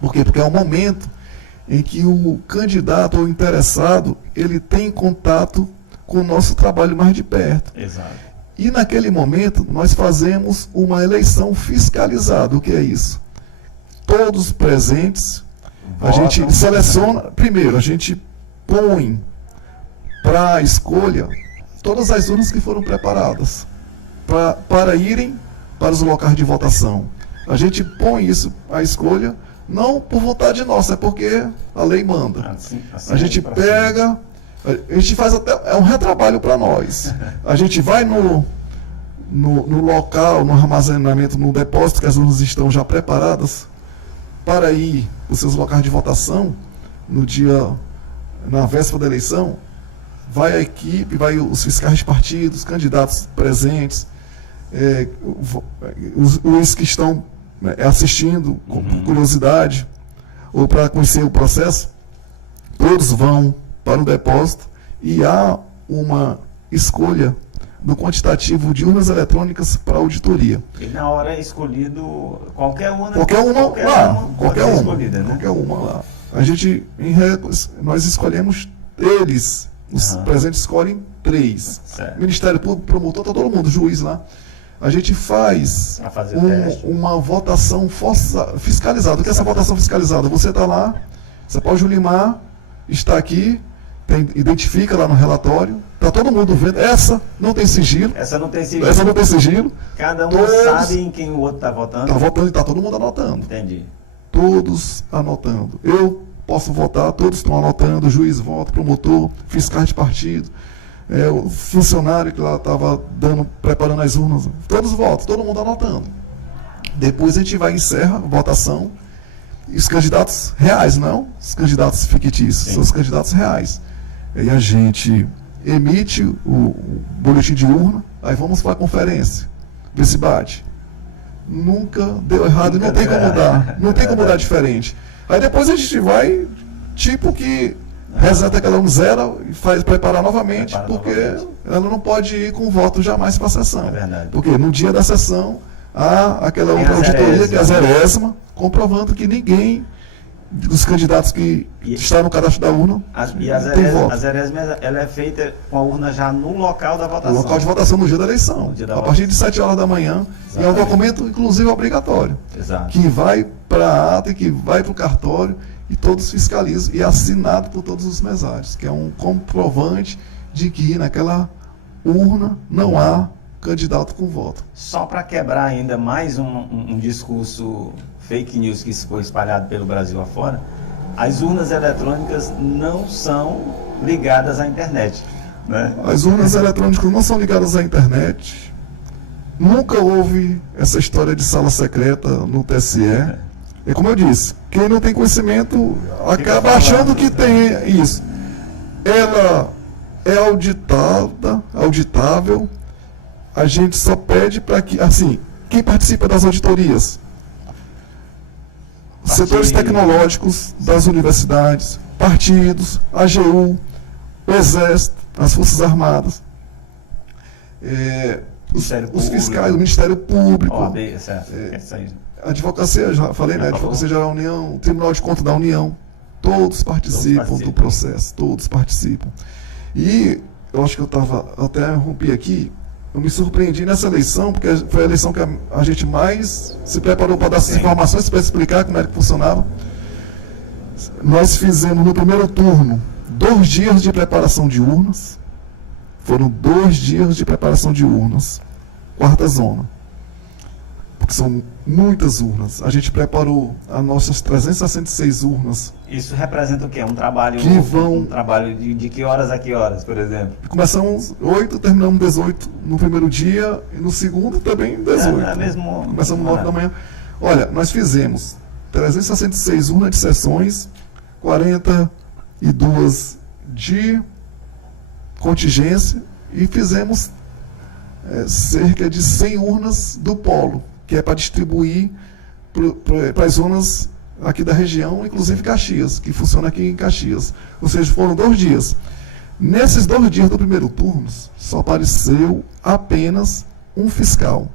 Por quê? Porque é um momento em que o candidato ou interessado, ele tem contato com o nosso trabalho mais de perto. Exato. E naquele momento, nós fazemos uma eleição fiscalizada. O que é isso? Todos presentes, a gente seleciona, primeiro, a gente põe para a escolha todas as urnas que foram preparadas para irem para os locais de votação. A gente põe isso à escolha, não por vontade nossa, é porque a lei manda. Assim a gente pega, a gente faz até, é um retrabalho para nós. A gente vai no local, no armazenamento, no depósito, que as urnas estão já preparadas para ir para os seus locais de votação, na véspera da eleição, vai a equipe, vai os fiscais de partidos, candidatos presentes, os que estão assistindo com curiosidade ou para conhecer o processo, todos vão para o depósito e há uma escolha do quantitativo de urnas eletrônicas para auditoria. E na hora é escolhido qualquer uma lá, qualquer uma lá. A gente, nós escolhemos eles, os presentes escolhem 3. Certo. Ministério Público, promotor, tá todo mundo, juiz lá. A gente faz uma votação fiscalizada. O que é essa votação fiscalizada? Você está lá, você pode, Julimar, está aqui, identifica lá no relatório, está todo mundo vendo. Essa não tem sigilo. Essa não tem sigilo. Cada um sabe em quem o outro está votando. Está votando e está todo mundo anotando. Entendi. Todos anotando. Eu posso votar, todos estão anotando, o juiz vota, promotor, fiscais de partido, o funcionário que lá estava preparando as urnas, todos votam, todo mundo anotando. Depois a gente encerra a votação, e os candidatos reais, não os candidatos fictícios, são os candidatos reais. E a gente emite o boletim de urna, aí vamos para a conferência, ver se bate. Nunca deu errado, não tem como dar, não tem como dar diferente. Aí depois a gente vai, tipo que reseta aquela urna, zero e faz preparar novamente, porque ela não pode ir com voto jamais para a sessão. É verdade. Porque no dia da sessão há aquela outra auditoria, que é a 0ª, comprovando que ninguém dos candidatos que está no cadastro da urna tem voto. A 0ª ela é feita com a urna já no local da votação. No local de votação no dia da eleição. A partir de 7 horas da manhã. Exatamente. E é um documento, inclusive, obrigatório. Exato. Que vai para a ata e que vai para o cartório e todos fiscalizam. E é assinado por todos os mesários, que é um comprovante de que naquela urna não há candidato com voto. Só para quebrar ainda mais um discurso fake news que foi espalhado pelo Brasil afora, as urnas eletrônicas não são ligadas à internet. Né? As urnas eletrônicas não são ligadas à internet. Nunca houve essa história de sala secreta no TSE. É como eu disse, quem não tem conhecimento acaba achando que tem isso. Ela é auditável. A gente só pede para que, assim, quem participa das auditorias? Setores tecnológicos das universidades, partidos, AGU, o Exército, as Forças Armadas, os fiscais, o Ministério Público, a Advocacia, já falei, né? Advocacia Geral da União, o Tribunal de Contas da União, todos participam do processo, todos participam. E eu acho que eu estava, até rompi aqui, eu me surpreendi nessa eleição, porque foi a eleição que a gente mais se preparou para dar essas informações, para explicar como era que funcionava. Nós fizemos no primeiro turno 2 dias de preparação de urnas. Foram 2 dias de preparação de urnas. 4ª zona. Porque são muitas urnas. A gente preparou as nossas 366 urnas. Isso representa o quê? Um trabalho de que horas a que horas, por exemplo? Começamos 8, terminamos 18 no primeiro dia e no segundo também 18. Começamos 9 da manhã. Olha, nós fizemos 366 urnas de sessões, 42 de contingência e fizemos cerca de 100 urnas do polo, que é para distribuir para as zonas aqui da região, inclusive Caxias, que funciona aqui em Caxias. Ou seja, foram 2 dias. Nesses 2 dias do primeiro turno, só apareceu apenas um fiscal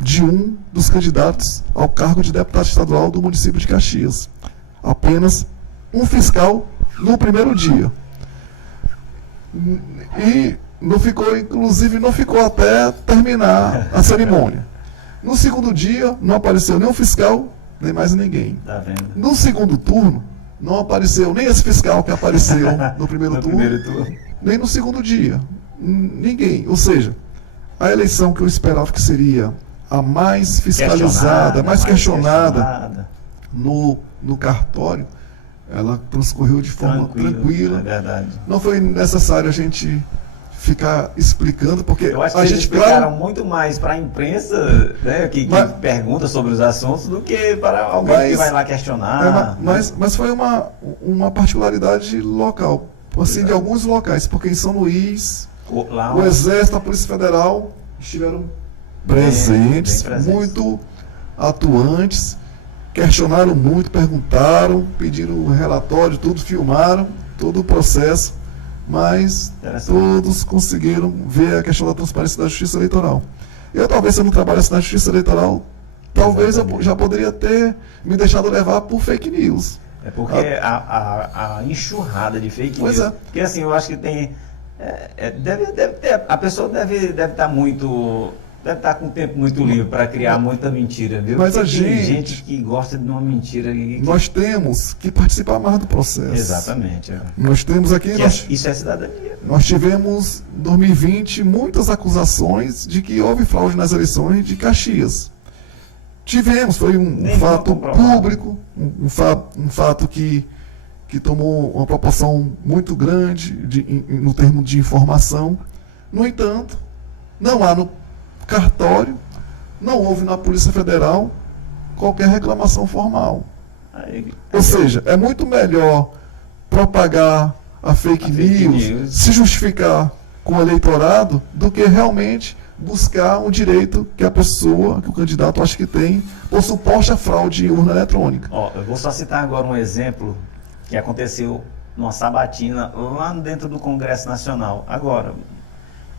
de um dos candidatos ao cargo de deputado estadual do município de Caxias. Apenas um fiscal no primeiro dia. E não ficou até terminar a cerimônia. No segundo dia, não apareceu nem o fiscal, nem mais ninguém. Tá vendo? No segundo turno, não apareceu nem esse fiscal que apareceu no primeiro turno, nem no segundo dia. Ninguém. Ou seja, a eleição que eu esperava que seria a mais fiscalizada, mais questionada no cartório, ela transcorreu de forma tranquila. É verdade. Não foi necessário a gente ficar explicando, porque eu acho que eles explicaram muito mais para a imprensa, né, que pergunta sobre os assuntos, do que para alguém que vai lá questionar. Mas foi uma particularidade local, assim, de alguns locais, porque em São Luís, o Exército, a Polícia Federal estiveram presentes, muito atuantes, questionaram muito, perguntaram, pediram relatório, tudo, filmaram todo o processo. mas Interessante. todos conseguiram ver a questão da transparência da justiça eleitoral. Eu, talvez, se eu não trabalhasse na justiça eleitoral, talvez eu já poderia ter me deixado levar por fake news. É porque a enxurrada de fake Pois news. é. Porque assim, eu acho que tem. Deve ter, a pessoa deve estar muito. Deve estar com o tempo muito livre para criar muita mentira, viu? Mas porque a tem gente- gente que gosta de uma mentira. Nós temos que participar mais do processo. Exatamente. Nós temos aqui, Isso é cidadania. nós tivemos, em 2020, muitas acusações de que houve fraude nas eleições de Caxias. Tivemos, foi um Nem fato vou comprovar. público, um fato que tomou uma proporção muito grande no termo de informação. No entanto, não há no cartório, não houve na Polícia Federal qualquer reclamação formal. Ou seja, é muito melhor propagar a fake news, se justificar com o eleitorado, do que realmente buscar um direito que a pessoa, que o candidato acha que tem, por suposta fraude em urna eletrônica. Ó, eu vou só citar agora um exemplo que aconteceu numa sabatina lá dentro do Congresso Nacional. Agora,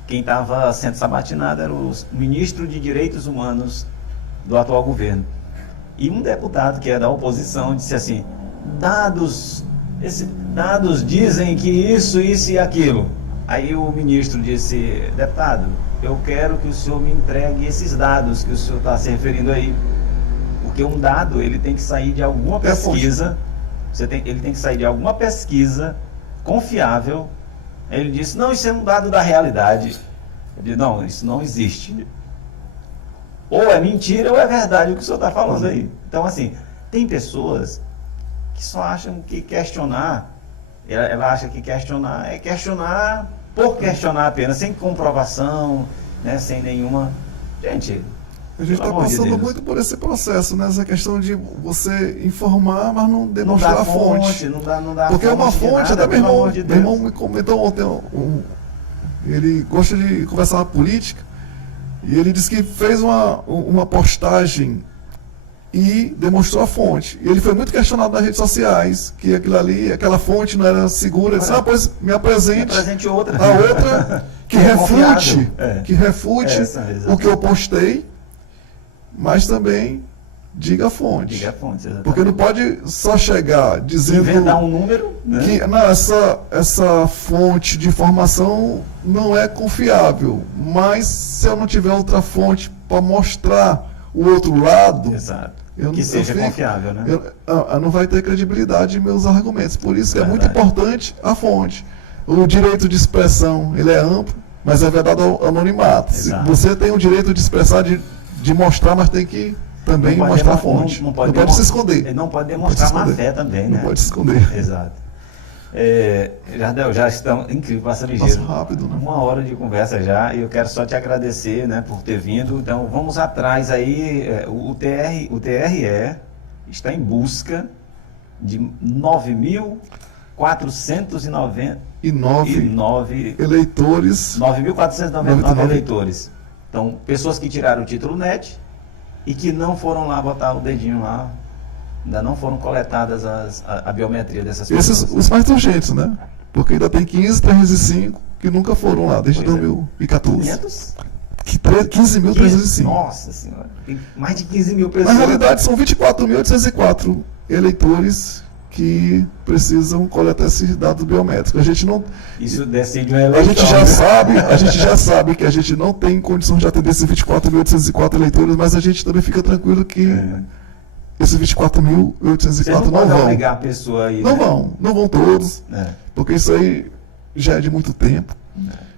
quem estava sendo sabatinado era o ministro de Direitos Humanos do atual governo. E um deputado que é da oposição disse assim: dados dizem que isso e aquilo. Aí o ministro disse: deputado, eu quero que o senhor me entregue esses dados que o senhor está se referindo aí. Porque um dado, ele tem que sair de alguma pesquisa, ele tem que sair de alguma pesquisa confiável. Aí ele disse: não, isso é um dado da realidade. Eu disse: não, isso não existe. Ou é mentira ou é verdade o que o senhor está falando aí. Então, assim, tem pessoas que só acham que questionar, ela acha que questionar é questionar por questionar apenas, sem comprovação, né, sem nenhuma... Gente, A gente está passando muito por esse processo, né? Essa questão de você informar, mas não demonstrar a fonte. Não dá porque é uma fonte, até meu pelo amor de Deus. irmão me comentou ontem, ele gosta de conversar na política, e ele disse que fez uma postagem e demonstrou a fonte. E ele foi muito questionado nas redes sociais, que aquilo ali, aquela fonte não era segura. Ele disse: ah, pois me apresente outra. a outra que É refute, confiável. que refute Essa, o que eu postei, mas também diga a fonte. Diga a fonte, exatamente. Porque não pode só chegar dizendo inventar um número, né? que não, essa fonte de informação não é confiável, mas se eu não tiver outra fonte para mostrar o outro lado, Exato. Que seja confiável, né? Não vai ter credibilidade em meus argumentos. Por isso que é muito Verdade. importante a fonte. O direito de expressão, ele é amplo, mas é vedado ao anonimato. Exato. Você tem o direito de expressar, de mostrar, mas tem que também Não pode mostrar a demo- fonte. não Não pode pode se esconder. Ele não pode demonstrar má fé também, Não né? pode se esconder. Exato. Jardel, já estão incrível, passa ligeiro. Passa rápido, né? 1 hora de conversa já, e eu quero só te agradecer, né, por ter vindo. Então vamos atrás aí. O TRE está em busca de 9.499 E 9 eleitores. 9.499 eleitores. Então, pessoas que tiraram o título NET e que não foram lá botar o dedinho lá, ainda não foram coletadas a biometria dessas pessoas. Esses os mais urgentes, né? Porque ainda tem 15.305 que nunca foram lá desde Pois é. 2014. 500? 15.305. Nossa Senhora, tem mais de 15 mil Na pessoas. realidade, são 24.804 eleitores que precisam coletar esses dados biométricos. A gente não, Isso decide uma a eleição. gente já sabe que a gente não tem condições de atender esses 24.804 eleitores, mas a gente também fica tranquilo que esses Você 24.804 não não pode vão. obrigar a pessoa aí, Não né? não vão todos, É. porque isso aí já é de muito tempo.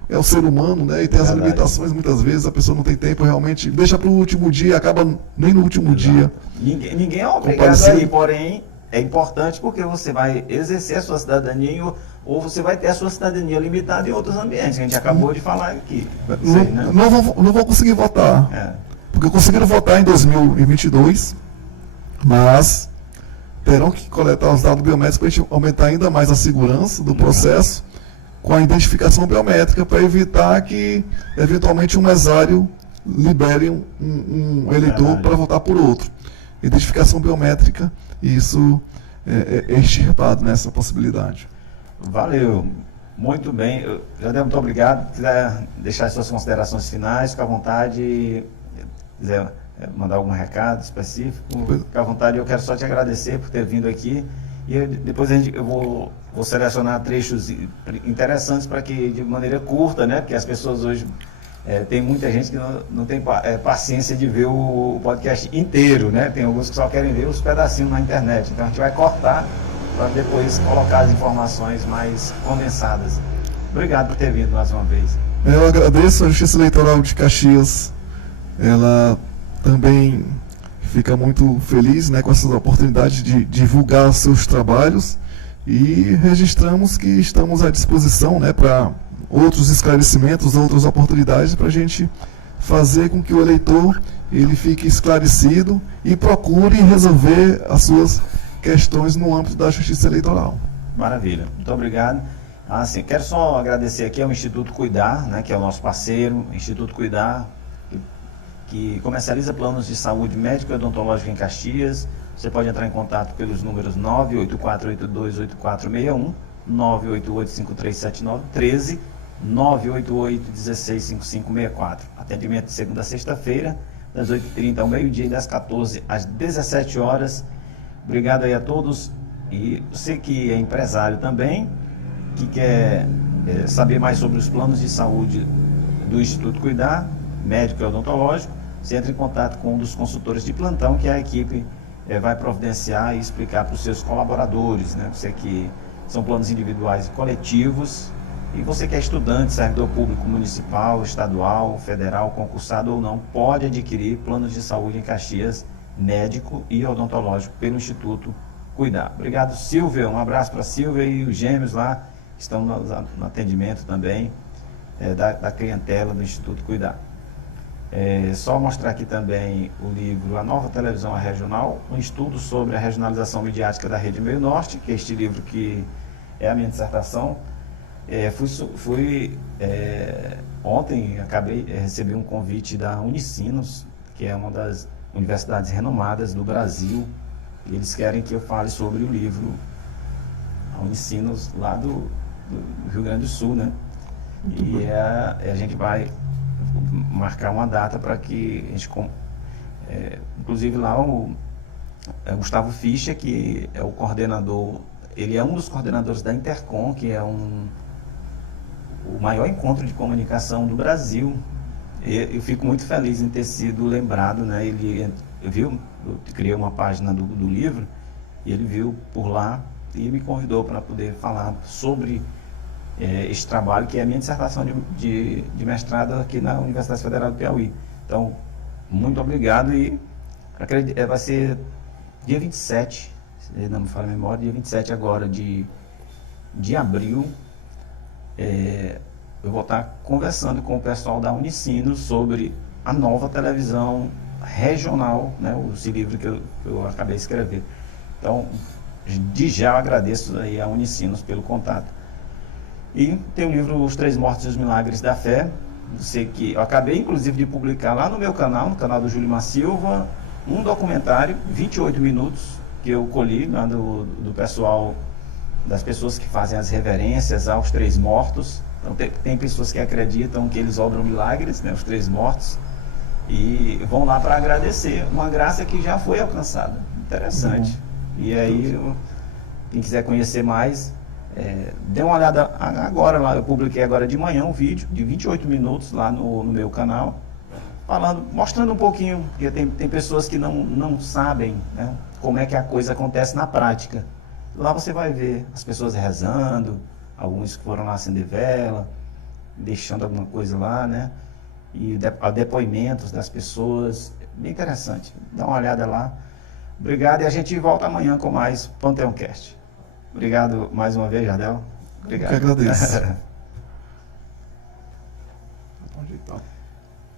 É o ser humano, né? E tem as Verdade. limitações, muitas vezes a pessoa não tem tempo realmente, deixa para o último dia, acaba nem no último dia. Ninguém é obrigado Comparecer. aí, porém é importante porque você vai exercer a sua cidadania ou você vai ter a sua cidadania limitada em outros ambientes, que a gente acabou de falar aqui. Isso aí, né? Não vão conseguir votar, É. porque conseguiram votar em 2022, mas terão que coletar os dados biométricos para a gente aumentar ainda mais a segurança do processo com a identificação biométrica, para evitar que, eventualmente, um mesário libere um eleitor Verdade. para votar por outro. Identificação biométrica, isso é extirpado nessa possibilidade. Valeu. Muito bem, Jardel, muito obrigado. Se quiser deixar as suas considerações finais, fica à vontade. Quiser mandar algum recado específico, fica à vontade. Eu quero só te agradecer por ter vindo aqui. E depois eu vou selecionar trechos interessantes para que, de maneira curta, né? Porque as pessoas hoje, tem muita gente que não tem paciência de ver o podcast inteiro, né? Tem alguns que só querem ver os pedacinhos na internet. Então a gente vai cortar para depois colocar as informações mais condensadas. Obrigado por ter vindo mais uma vez. Eu agradeço a Justiça Eleitoral de Caxias. Ela também fica muito feliz, né, com essa oportunidade de divulgar seus trabalhos, e registramos que estamos à disposição, né, para outros esclarecimentos, outras oportunidades, para a gente fazer com que o eleitor ele fique esclarecido e procure resolver as suas questões no âmbito da Justiça Eleitoral. Maravilha, muito obrigado. Assim, quero só agradecer aqui ao Instituto Cuidar, né, que é o nosso parceiro, Instituto Cuidar, que comercializa planos de saúde médico e odontológico em Caxias. Você pode entrar em contato pelos números 984828461, 988537913, 988165564. Atendimento de segunda a sexta-feira, das 8h30 ao meio-dia e das 14 às 17 horas. Obrigado aí a todos. E você que é empresário também, que quer saber mais sobre os planos de saúde do Instituto Cuidar, médico e odontológico, você entra em contato com um dos consultores de plantão, que a equipe vai providenciar e explicar para os seus colaboradores, né? Você que são planos individuais e coletivos, e você que é estudante, servidor público municipal, estadual, federal, concursado ou não, pode adquirir planos de saúde em Caxias, médico e odontológico, pelo Instituto Cuidar. Obrigado, Silvia. Um abraço para a Silvia e os gêmeos lá, que estão no atendimento também, da clientela do Instituto Cuidar. Só mostrar aqui também o livro A Nova Televisão Regional, um estudo sobre a regionalização midiática da Rede Meio Norte, que é este livro que é a minha dissertação. Ontem recebi um convite da Unicinos, que é uma das universidades renomadas do Brasil, e eles querem que eu fale sobre o livro, a Unicinos, lá do Rio Grande do Sul, né? E a gente vai marcar uma data para que a gente, inclusive lá o Gustavo Fischer, que é o coordenador, ele é um dos coordenadores da Intercom, que é o maior encontro de comunicação do Brasil. Eu fico muito feliz em ter sido lembrado, né? Ele viu, eu criei uma página do livro, e ele viu por lá e me convidou para poder falar sobre este trabalho, que é a minha dissertação de mestrado aqui na Universidade Federal do Piauí. Então, muito obrigado, e vai ser dia 27, se não me falha a memória, dia 27 agora de abril. Eu vou estar conversando com o pessoal da Unicinos sobre a nova televisão regional, né, esse livro que eu acabei de escrever. Então, de já eu agradeço aí a Unicinos pelo contato. E tem o livro Os Três Mortos e os Milagres da Fé, que eu acabei inclusive de publicar lá no meu canal, no canal do Julimar Silva, um documentário, 28 minutos, que eu colhi lá do pessoal, das pessoas que fazem as reverências aos Três Mortos. Então tem pessoas que acreditam que eles obram milagres, né, os Três Mortos, e vão lá para agradecer uma graça que já foi alcançada. Interessante. E aí, quem quiser conhecer mais, dê uma olhada agora lá. Eu publiquei agora de manhã um vídeo de 28 minutos lá no meu canal, mostrando um pouquinho, porque tem pessoas que não sabem, né, como é que a coisa acontece na prática. Lá você vai ver as pessoas rezando, alguns que foram lá acender vela, deixando alguma coisa lá, né? E depoimentos das pessoas, bem interessante. Dá uma olhada lá. Obrigado, e a gente volta amanhã com mais Panteão Cast. Obrigado mais uma vez, Jardel. Obrigado. Eu que agradeço.